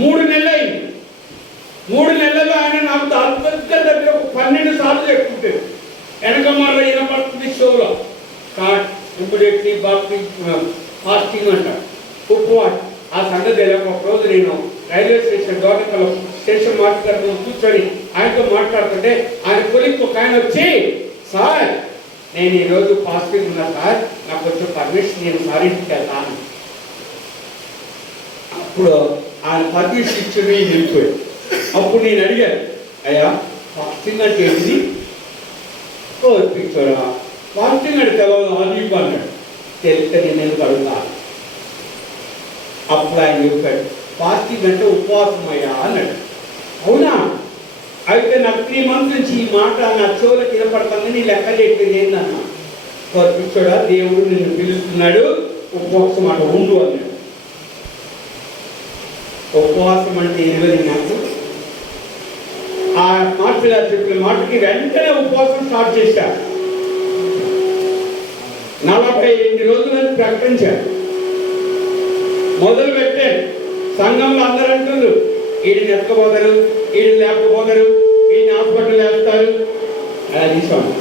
3 నెలలు అయింది. 3 నెలల్లో ఆయన నాకు దగ్గర 12 సార్లు చెప్పుకుంటాడు. వెనక మరల వినపడుతుంది షోలో స్టార్ట్ ఇమ్మీడియట్లీ ఫాస్టింగ్ అంటారు, ఉపవాసం. ఆ సంగతి తెలియక ఒక రోజు నేను రైల్వే స్టేషన్ గవర్నమెంట్లో స్టేషన్ మాస్టర్ కూర్చొని ఆయనతో మాట్లాడుతుంటే ఆయన కొలిక్ ఒక ఆయన వచ్చి, సార్ నేను ఈరోజు ఫాస్టింగ్ ఉన్నా సార్, నాకు కొంచెం పర్మిషన్, నేను సార్ ఇంటికి వెళ్తాను. అప్పుడు ఆయన పర్మిషన్ ఇచ్చి వెళ్ళిపోయాడు. అప్పుడు నేను అడిగాను, అయ్యా ఫాస్టింగ్ అంటే ఏంటిది? పిచ్చోడా ఫాస్టింగ్ అంటే తెలవదు అని అన్నాడు. తెలిస్తే నేను ఎందుకు అడుగుతాను. అప్పుడు ఆయన చెప్పాడు, ఫాస్టింగ్ అంటే ఉపవాసం అయ్యా అన్నాడు. అవునా, అయితే నాకు 3 months నుంచి ఈ మాట నా చెవులకు వినపడుతుంది, నీ లెక్క చెప్పేది ఏందన్నా? పిచ్చోడా దేవుడు నిన్ను పిలుస్తున్నాడు, ఉపవాసం మాట ఉండు అన్నాడు. ఉపవాసం అంటే ఏమని నాకు ఆ మార్పిలా చెప్పిన మాటకి వెంటనే ఉపవాసం స్టార్ట్ చేశారు. 42 రోజులని ప్రకటించారు. మొదలు పెట్టారు. సంఘంలో అందరూ అంటున్నారు, ఈయన ఎక్కబోతారు, ఈయన లేకపోతారు, ఈయన హాస్పిటల్ వేస్తారు. అలా తీసుకోండి.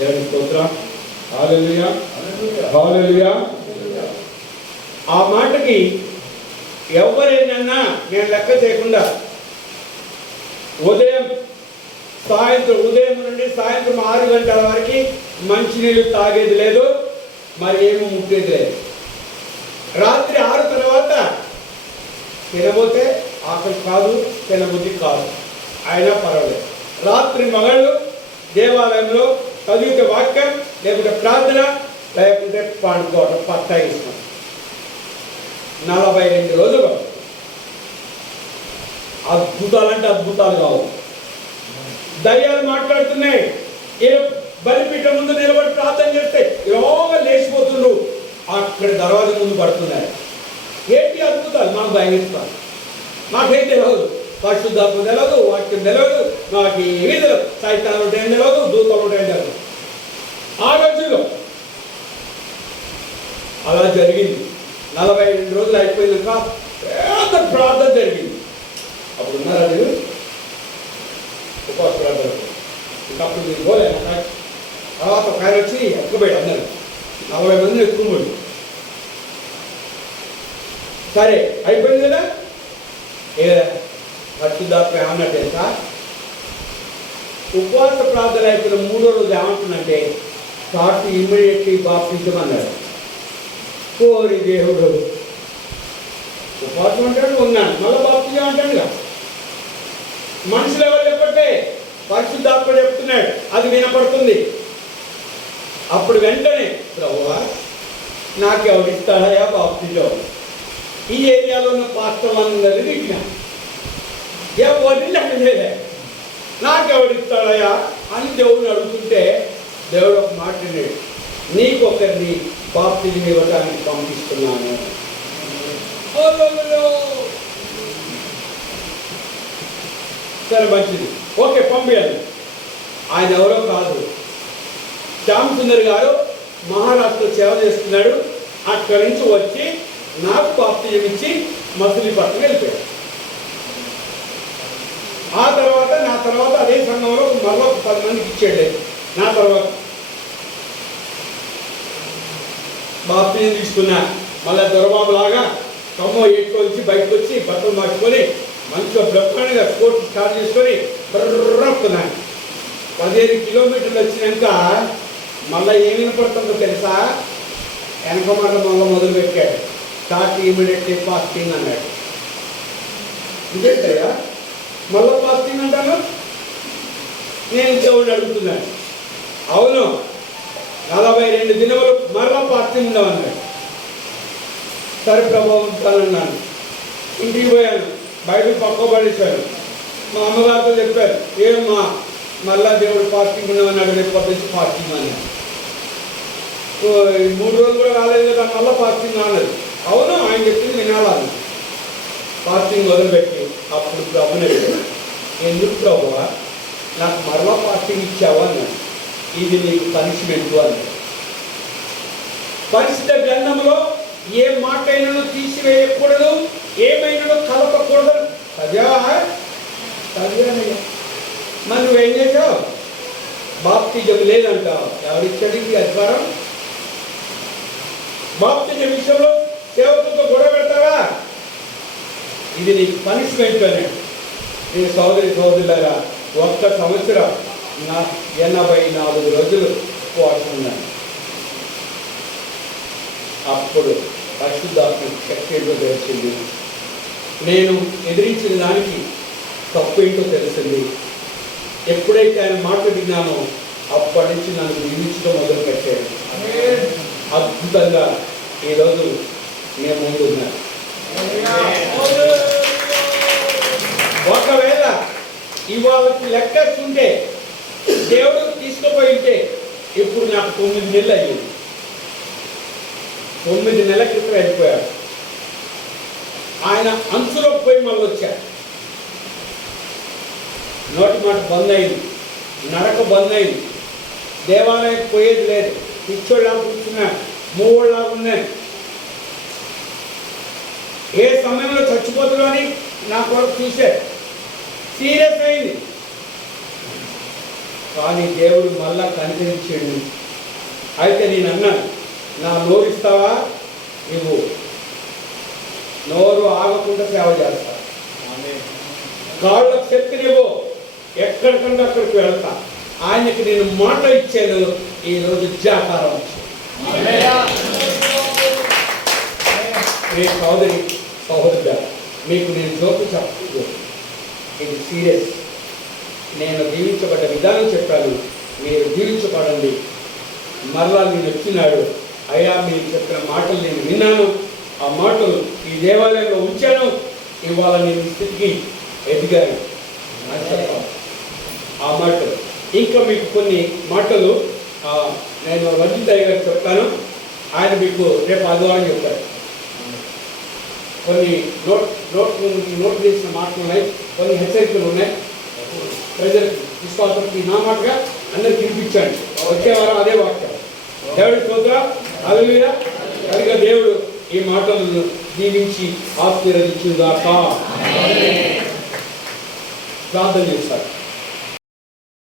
దేవుని స్తోత్రం. హల్లెలూయా, హల్లెలూయా. ఆ మాటకి ఎవరైనా నేను లెక్క చేయకుండా ఉదయం నుండి సాయంత్రం 6 గంటల వరకు మంచినీళ్ళు తాగేది లేదు, మరి ఏమీ ముట్టేది లేదు. రాత్రి 6 తర్వాత తినబోతే ఆకలి కాదు, తినబుద్ధి కాదు, అయినా పర్వాలేదు. రాత్రి మగళ్ళు దేవాలయంలో చదివితే వాక్యం, లేకుంటే ప్రార్థన, లేకుంటే పండుకోవడం పక్కా ఇస్తాం. 42 రోజులు అద్భుతాలంటే అద్భుతాలు కావు. దయ్యాలు మాట్లాడుతున్నాయి. బలిపీఠం ముందు నిలబడి ప్రార్థన చేస్తే యోగా లేచిపోతుండ్రు, అక్కడ దర్వాజా ముందు పడుతున్నారు. ఏంటి అద్భుతాలు? మాకు భయం ఇస్తారు. మాకేం తెలియదు, పరిశుద్ధాత్మ తెలియదు, వాక్యం తెలియదు, నాకు ఏమీ తెలియదు. సైతాలు ఉంటాయని తెలియదు, దూతలు ఉంటాయని తెలియదు. ఆ రోజుల్లో అలా జరిగింది. 42 రోజులు అయిపోయినాక పెద్ద ప్రార్థన జరిగింది. అప్పుడు ఉన్నారా మీరు? ఉపవాస ప్రార్థన. ఇంకప్పుడు మీరు పోలే. తర్వాత ఒక ఆయన వచ్చి ఎక్కబోయాడు. అందరు 40 మంది ఎక్కువ. సరే అయిపోయింది కదా. పరిశుద్ధాత్మ ఏమన్నా తెలుసా? ఉపవాస ప్రార్థన అయిపోయిన 3వ రోజు ఏమంటుందంటే స్టార్ట్ ఇమ్మీడియట్లీ బాప్టిజం అన్నాడు. కోరి దేవుడు ఉపవాసం అంటాడు, ఉన్నాను, మళ్ళీ బాప్టిజం అంటాడుగా. మనుషులు ఎవరు చెప్పట్టే, పరిశుద్ధాత్మ చెప్తున్నాడు, అది వినపడుతుంది. అప్పుడు వెంటనే ప్రభువా నాకు ఎవరిస్తాడయా బాప్టిజం? ఈ ఏరియాలో ఉన్న పాస్టర్లందరినీ తిట్టినా, ఎవరిని లెక్క చేయలే. నాకెవడిస్తాడయా అని దేవుడిని అడుగుతుంటే దేవుడు ఒక మాట అన్నాడు, నీకొకరిని బాప్టిజం ఇవ్వడానికి పంపిస్తున్నాను. సరే మంచిది, ఓకే పంపించాలి. ఆయన ఎవరో కాదు, శ్యామ్ సుందర్ గారు మహారాష్ట్రలో సేవ చేస్తున్నాడు. అక్కడి నుంచి వచ్చి నాకు బాప్టిజం ఇచ్చి మచిలీపట్నం వెళ్ళిపోయాడు. ఆ తర్వాత నా తర్వాత అదే సంఘంలో మరో 10 మందికి ఇచ్చాడు. నా తర్వాత బాప్టిజం తీసుకున్నా. మళ్ళీ దొరబాబు లాగా కమ్మో ఎట్టుకొచ్చి బయటకు వచ్చి బట్టలు మార్చుకొని మంచిగా బ్రహ్మాండంగా స్పోర్ట్స్ స్టార్ట్ చేసుకొని బర్రొస్తున్నాను. 15 కిలోమీటర్లు వచ్చినాక మళ్ళీ ఏం వినపడుతుందో తెలుసా? వెనక మాట మళ్ళీ మొదలు పెట్టాడు. స్టార్ట్ ఇమీడియట్లీ ఫాస్టింగ్ అన్నాడు. ఇదేంటయ్యా మళ్ళీ ఫాస్టింగ్ అంటాను? నేను దేవుడిని అడుగుతున్నాను. అవును, 42 దినములు మరలా ఫాస్టింగ్ ఉండవన్నాడు. సరే ప్రభావం ఉంటానన్నాను. ఇంటికి పోయాను, బైబిల్ పక్క పడేశాను. మా అమ్మగారితో చెప్పారు, ఏమమ్మా మళ్ళా దేవుడు ఫాస్టింగ్ ఉండమన్నాడు, రేపు నుంచి ఫాస్టింగ్ అన్నాడు. 3 రోజులు కూడా రాలేదు కదా, మళ్ళీ ఫాస్టింగ్ అన్నది. అవును, ఆయన చెప్పింది వినాలని ఫాస్టింగ్ మొదలుపెట్టి అప్పుడు ప్రభుని ఎందుకు ప్రభువా నాకు మరలా పార్టీని ఇచ్చావా అన్నాడు. ఇది నీకు పనిష్మెంట్ అన్నాడు. పరిశుద్ధ గ్రంథంలో ఏ మాట అయినను తీసివేయకూడదు, ఏమైనా కలపకూడదు. చదివావా? చదివానయ్యా. మరి నువ్వేం చేసావు? బాప్తిజం లేదంటావు. ఎవరిచ్చాడు ఈ అధికారం? బాప్తిజం విషయంలో సేవకులతో గొడవ పెడతావా? ఇది నీకు పనిష్మెంట్ అన్నాడు. నేను సోదరులారా, 1 సంవత్సరం నా 84 రోజులు ఉపవాసం ఉన్నాను. అప్పుడు పరిశుద్ధాత్మ శక్తి ఏంటో తెలిసింది. నేను ఎదిరించిన దానికి తప్పు ఏంటో తెలిసింది. ఎప్పుడైతే ఆయన మాట విన్నానో అప్పటి నుంచి నన్ను జీవించడం మొదలుపెట్టాడు. అద్భుతంగా ఈరోజు నేను ముందు ఉన్నాను. ఒకవేళ ఇవాళకి లెక్కేస్తుంటే దేవుడు తీసుకుపోయి ఉంటే ఇప్పుడు నాకు 9 నెలలు అయ్యింది. 9 నెలల క్రితం వెళ్ళిపోయాడు. ఆయన అంచులోకి పోయి మళ్ళీ వచ్చాడు. నోటి మాట బంద్ అయింది, నడక బంద్ అయింది, దేవాలయం పోయేది లేదు, పిచ్చోళ్ళలాగా కూర్చున్నాడు, మూవోళ్ళలాగా ఉన్నాయి. ఏ సమయంలో చచ్చిపోతుందో అని నా కొరకు చూశాడు. సీరియస్ అయింది. కానీ దేవుడు మళ్ళా కనికరించాడు. అయితే నేను అన్నాను, నా నోరు ఇస్తావా? నువ్వు నోరు ఆగకుండా సేవ చేస్తా. కాళ్ళకు శక్తినివ్వు, ఎక్కడికంటే అక్కడికి వెళ్తా. ఆయనకి నేను మాట ఇచ్చాను. ఈరోజు జాకారం వచ్చింది. సహోదరుడా, మీకు నేను జోకు చెప్పదు, ఇది సీరియస్. నేను జీవించబడ్డ విధానం చెప్పాను, మీరు జీవించబడండి. మరలా నేను వచ్చినాడు, అయ్యా మీరు చెప్పిన మాటలు నేను విన్నాను, ఆ మాటలు ఈ దేవాలయంలో ఉంచాను, ఇవాళ నేను స్థితికి ఎదిగాను అని చెప్పాను. ఆ మాటలు ఇంకా మీకు కొన్ని మాటలు నేను రంజితయ్య గారు చెప్తాను. ఆయన మీకు రేపు ఆదివారం చెప్తారు. కొన్ని నోట్ చేసిన మాటలు ఉన్నాయి, కొన్ని హెచ్చరికలు ఉన్నాయి. ప్రజలకు విశ్వాసానికి నా మాటగా అందరికి వినిపించండి. వచ్చే వారం అదే వాక్యం. దేవుడి స్తోత్రం, హల్లెలూయా. కనుక దేవుడు ఈ మాటలను దీవించి ఆశీర్వదించుగాక. ప్రార్థన చేస్తారు.